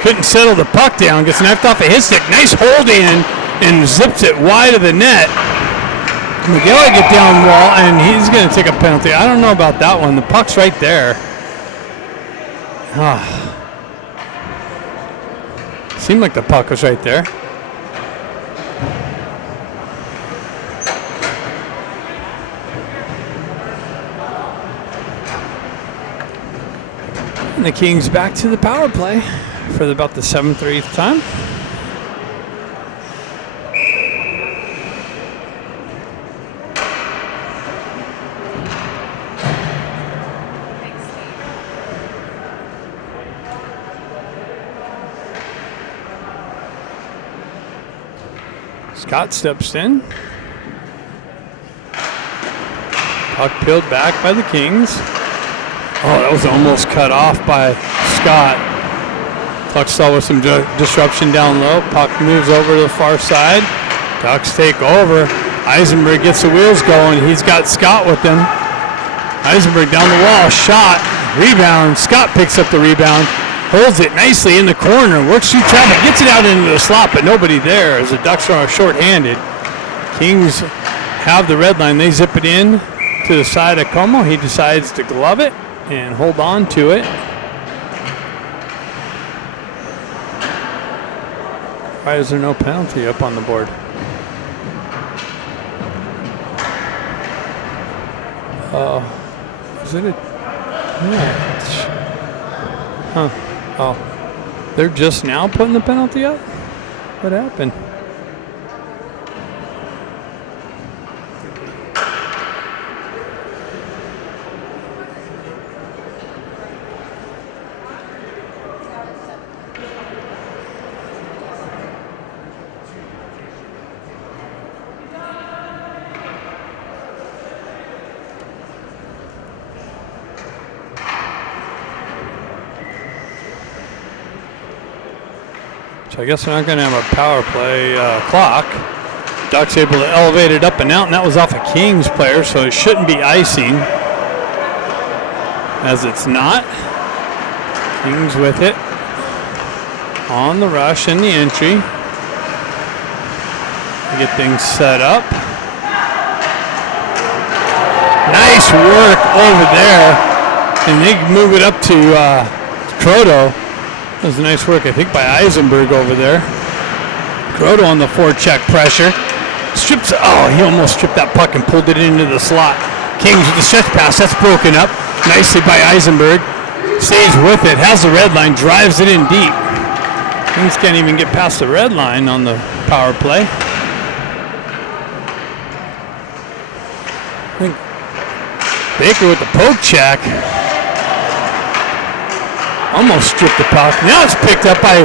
Couldn't settle the puck down. Gets knifed off of his stick. Nice hold in. And zips it wide of the net. McGilly get down wall, and he's going to take a penalty. I don't know about that one. The puck's right there. Seemed like the puck was right there. And the Kings back to the power play for about the 7th or 8th time. Scott steps in. Puck peeled back by the Kings. Oh, that was almost cut off by Scott. Puck saw with some disruption down low. Puck moves over to the far side. Ducks take over. Eisenberg gets the wheels going. He's got Scott with him. Eisenberg down the wall. Shot. Rebound. Scott picks up the rebound. Holds it nicely in the corner, works through traffic, gets it out into the slot, but nobody there as the Ducks are short-handed. Kings have the red line. They zip it in to the side of Como. He decides to glove it and hold on to it. Why is there no penalty up on the board? Is it a match? Huh. Oh, they're just now putting the penalty up? What happened? So I guess we're not going to have a power play clock. Ducks able to elevate it up and out, and that was off a Kings player, so it shouldn't be icing, as it's not. Kings with it on the rush and the entry. Get things set up. Nice work over there, and they move it up to Croto. That was nice work, I think, by Eisenberg over there. Croto on the forecheck pressure. Strips, oh, he almost stripped that puck and pulled it into the slot. Kings with the stretch pass, that's broken up nicely by Eisenberg. Stays with it, has the red line, drives it in deep. Kings can't even get past the red line on the power play. I think Baker with the poke check. Almost stripped the puck. Now it's picked up by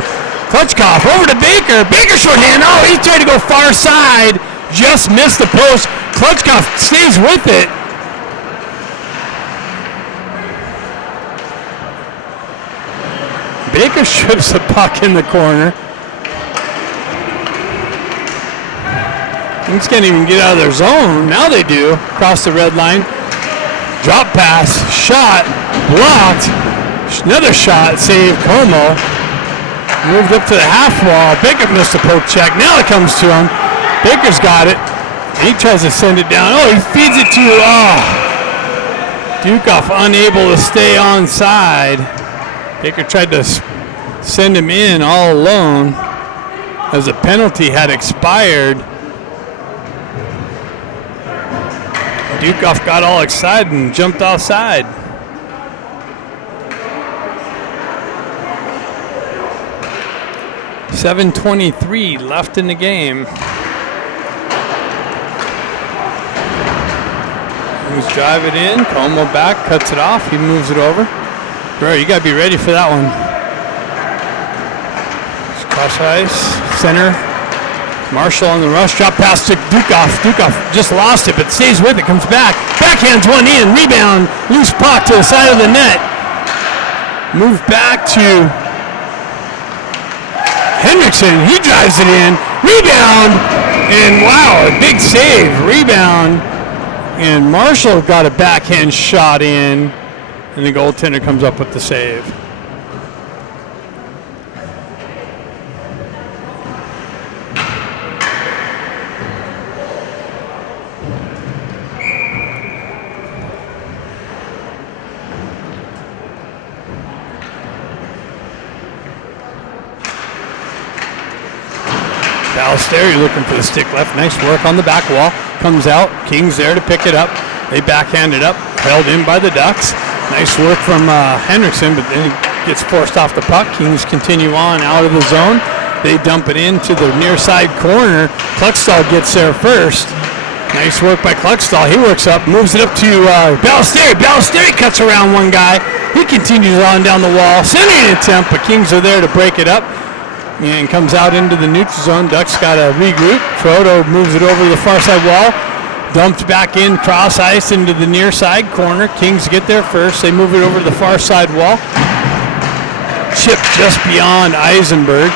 Klutchkov. Over to Baker. Baker shorthand. Oh, he tried to go far side. Just missed the post. Klutchkov stays with it. Baker strips the puck in the corner. Kings can't even get out of their zone. Now they do. Cross the red line. Drop pass. Shot. Blocked. Another shot, save Como. Moved up to the half wall. Baker missed a poke check. Now it comes to him. Baker's got it. He tries to send it down. Oh, he feeds it to, Dukoff unable to stay onside. Baker tried to send him in all alone as the penalty had expired. Dukoff got all excited and jumped offside. .7:23 left in the game. Kings drive it in. Como back, cuts it off. He moves it over. Bro, you got to be ready for that one. Cross ice, center. Marshall on the rush. Drop pass to Dukoff. Dukoff just lost it, but stays with it. Comes back. Backhands one in. Rebound. Loose puck to the side of the net. Move back to Hendrickson. He drives it in. Rebound. And wow, a big save. Rebound. And Marshall got a backhand shot in. And the goaltender comes up with the save. Ballesteri looking for the stick left. Nice work on the back wall. Comes out. Kings there to pick it up. They backhand it up. Held in by the Ducks. Nice work from Hendrickson, but then he gets forced off the puck. Kings continue on out of the zone. They dump it into the near side corner. Kluckstall gets there first. Nice work by Kluckstall. He works up, moves it up to Ballesteri. Ballesteri cuts around one guy. He continues on down the wall. Sending an attempt, but Kings are there to break it up. And comes out into the neutral zone. Ducks got to regroup. Frodo moves it over to the far side wall. Dumped back in, cross ice into the near side corner. Kings get there first. They move it over to the far side wall. Chip just beyond Eisenberg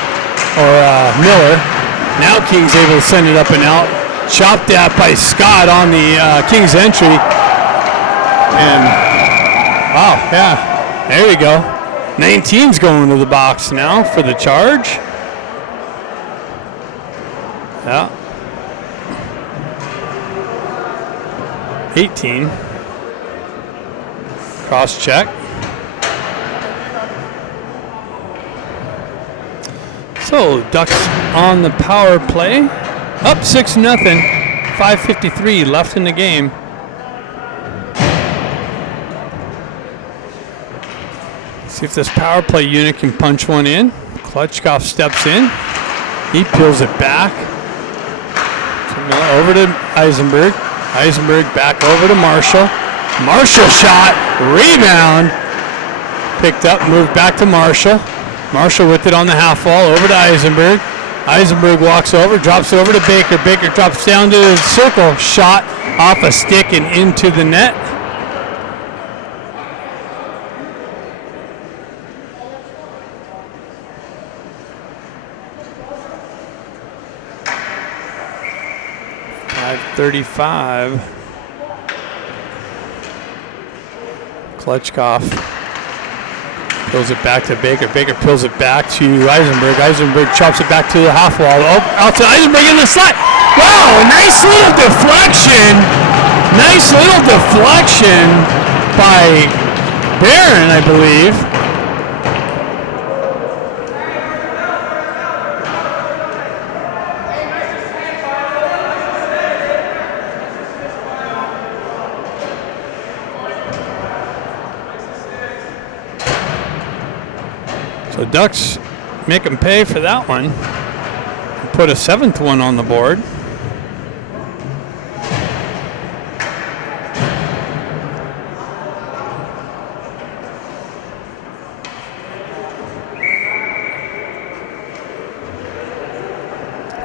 or Miller. Now Kings able to send it up and out. Chopped at by Scott on the Kings entry. And wow, yeah, there you go. 19's going to the box now for the charge. Yeah. 18. Cross check. So Ducks on the power play. Up 6-0. 5:53 left in the game. See if this power play unit can punch one in. Klutchkov steps in. He peels it back. Over to Eisenberg. Eisenberg back over to Marshall. Marshall shot. Rebound. Picked up, moved back to Marshall. Marshall with it on the half wall. Over to Eisenberg. Eisenberg walks over, drops it over to Baker. Baker drops down to the circle. Shot off a stick and into the net. .35. Klutchkov pulls it back to Baker. Baker pulls it back to Eisenberg. Eisenberg chops it back to the half wall. Oh, out to Eisenberg in the slot. Wow, nice little deflection. Nice little deflection by Barron, I believe. So Ducks make them pay for that one. Put a 7th one on the board.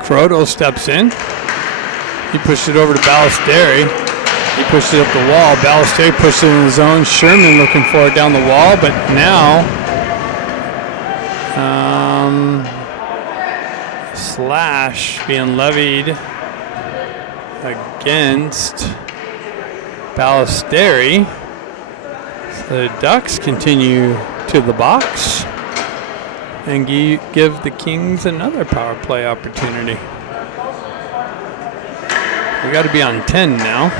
Croto steps in. He pushed it over to Ballesteri. He pushed it up the wall. Ballesteri pushed it in the zone. Sherman looking for it down the wall, but now slash being levied against Ballesteri. So the Ducks continue to the box and give the Kings another power play opportunity. We got to be on 10 now.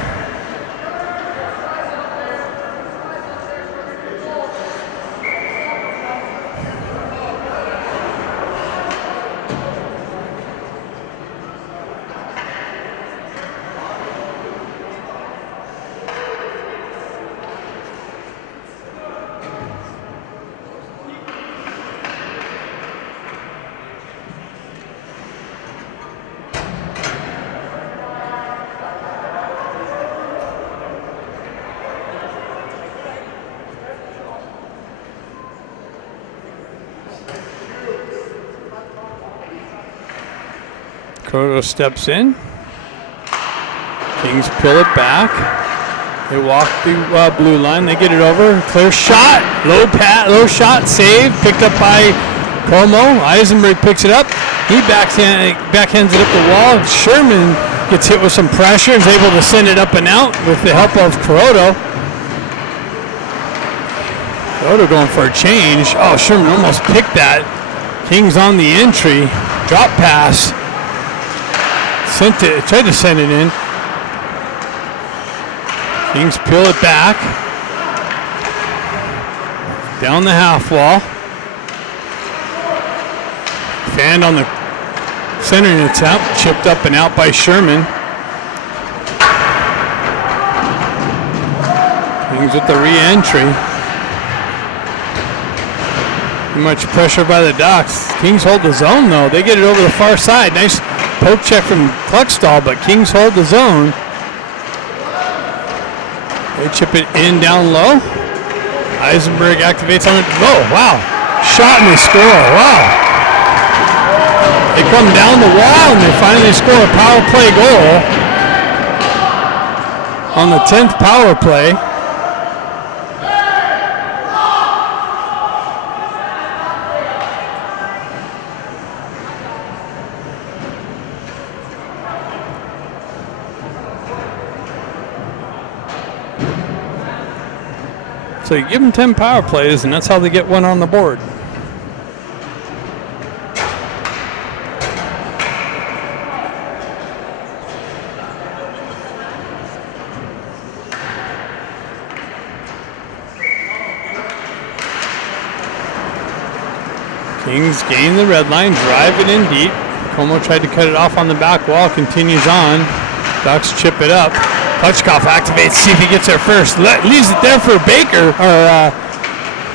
Croto steps in. Kings pull it back. They walk the blue line. They get it over. Clear shot. Low shot. Save. Picked up by Como. Eisenberg picks it up. He backhands it up the wall. Sherman gets hit with some pressure and is able to send it up and out with the help of Coroto. Coroto going for a change. Oh, Sherman almost picked that. Kings on the entry. Drop pass. Tried to send it in. Kings peel it back. Down the half wall. Fanned on the center attempt. Chipped up and out by Sherman. Kings with the re-entry. Too much pressure by the Ducks. Kings hold the zone though. They get it over the far side. Nice poke check from Cluckstall, but Kings hold the zone. They chip it in down low. Eisenberg activates on it. Oh, wow. Shot and they score. Wow. They come down the wall and they finally score a power play goal on the 10th power play. So you give them 10 power plays, and that's how they get one on the board. Kings gain the red line, drive it in deep. Como tried to cut it off on the back wall, continues on. Ducks chip it up. Hutchkoff activates, see if he gets there first. Leaves it there for Baker, or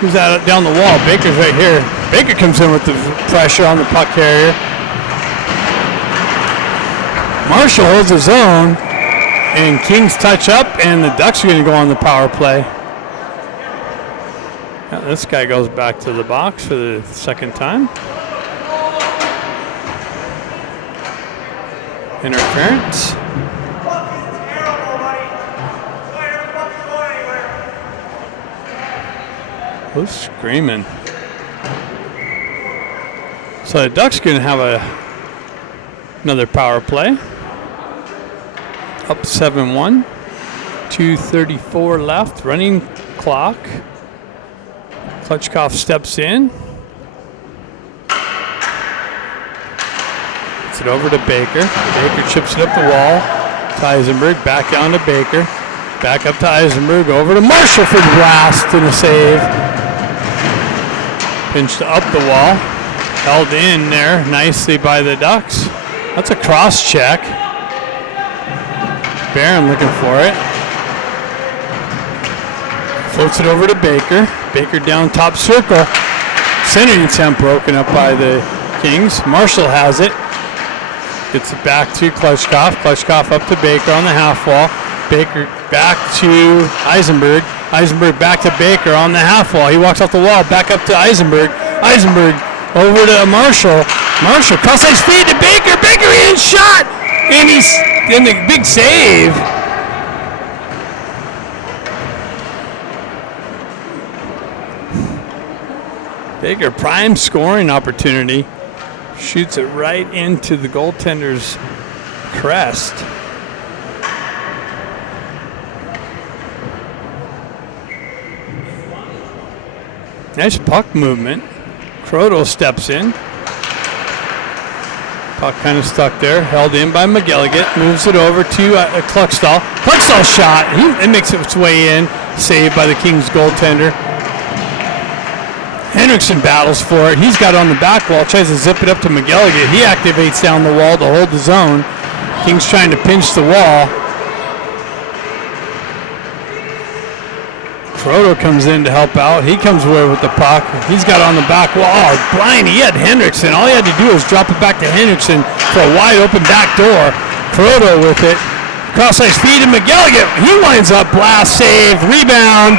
who's that down the wall? Baker's right here. Baker comes in with the pressure on the puck carrier. Marshall holds his own, and Kings touch up, and the Ducks are going to go on the power play. Yeah, this guy goes back to the box for the second time. Interference. Who's screaming? So the Ducks going to have another power play. Up 7-1. 2:34 left. Running clock. Klutchkov steps in. Gets it over to Baker. Baker chips it up the wall. To Eisenberg. Back down to Baker. Back up to Eisenberg. Over to Marshall for the blast and a save. Pinched up the wall. Held in there nicely by the Ducks. That's a cross check. Barron looking for it. Floats it over to Baker. Baker down top circle. Center attempt broken up by the Kings. Marshall has it. Gets it back to Klutchkov. Klutchkov up to Baker on the half wall. Baker back to Eisenberg. Eisenberg back to Baker on the half wall. He walks off the wall, back up to Eisenberg. Eisenberg over to Marshall. Marshall cross-ice feed to Baker. Baker in shot, and he's in the big save. Baker prime scoring opportunity. Shoots it right into the goaltender's crest. Nice puck movement. Croto steps in. Puck kind of stuck there. Held in by McGilligan. Moves it over to Cluckstall. Cluckstall shot. It makes its way in. Saved by the Kings goaltender. Henriksen battles for it. He's got it on the back wall. Tries to zip it up to McGilligan. He activates down the wall to hold the zone. Kings trying to pinch the wall. Croto comes in to help out. He comes away with the puck. He's got it on the back wall. Oh, blind. He had Henriksen. All he had to do was drop it back to Henriksen for a wide open back door. Croto with it. Cross-ice feed to McGilligan. He winds up. Blast, save, rebound.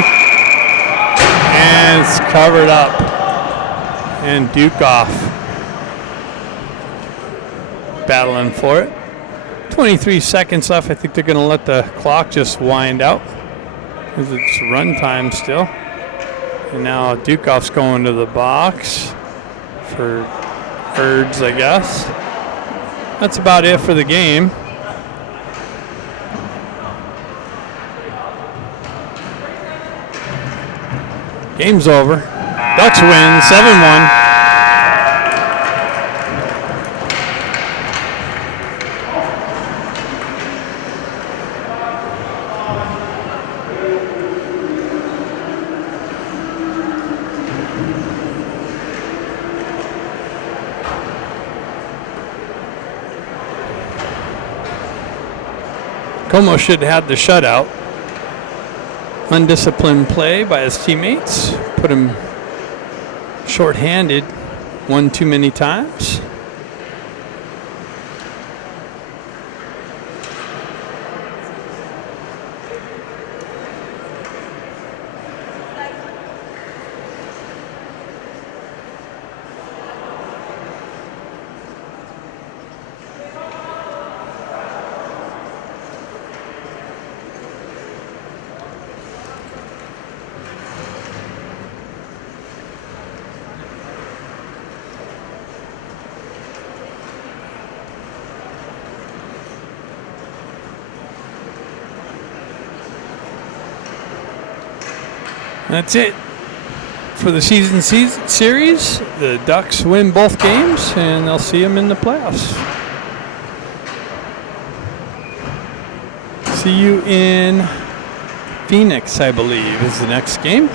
And it's covered up. And Duke off. Battling for it. 23 seconds left. I think they're going to let the clock just wind out. because it's run time still. And now Dukoff's going to the box for Herds, I guess. That's about it for the game. Game's over. Ducks win 7-1. Como should have had the shutout. Undisciplined play by his teammates. Put him short-handed one too many times. That's it for the season series. The Ducks win both games, and they'll see them in the playoffs. See you in Phoenix, I believe, is the next game.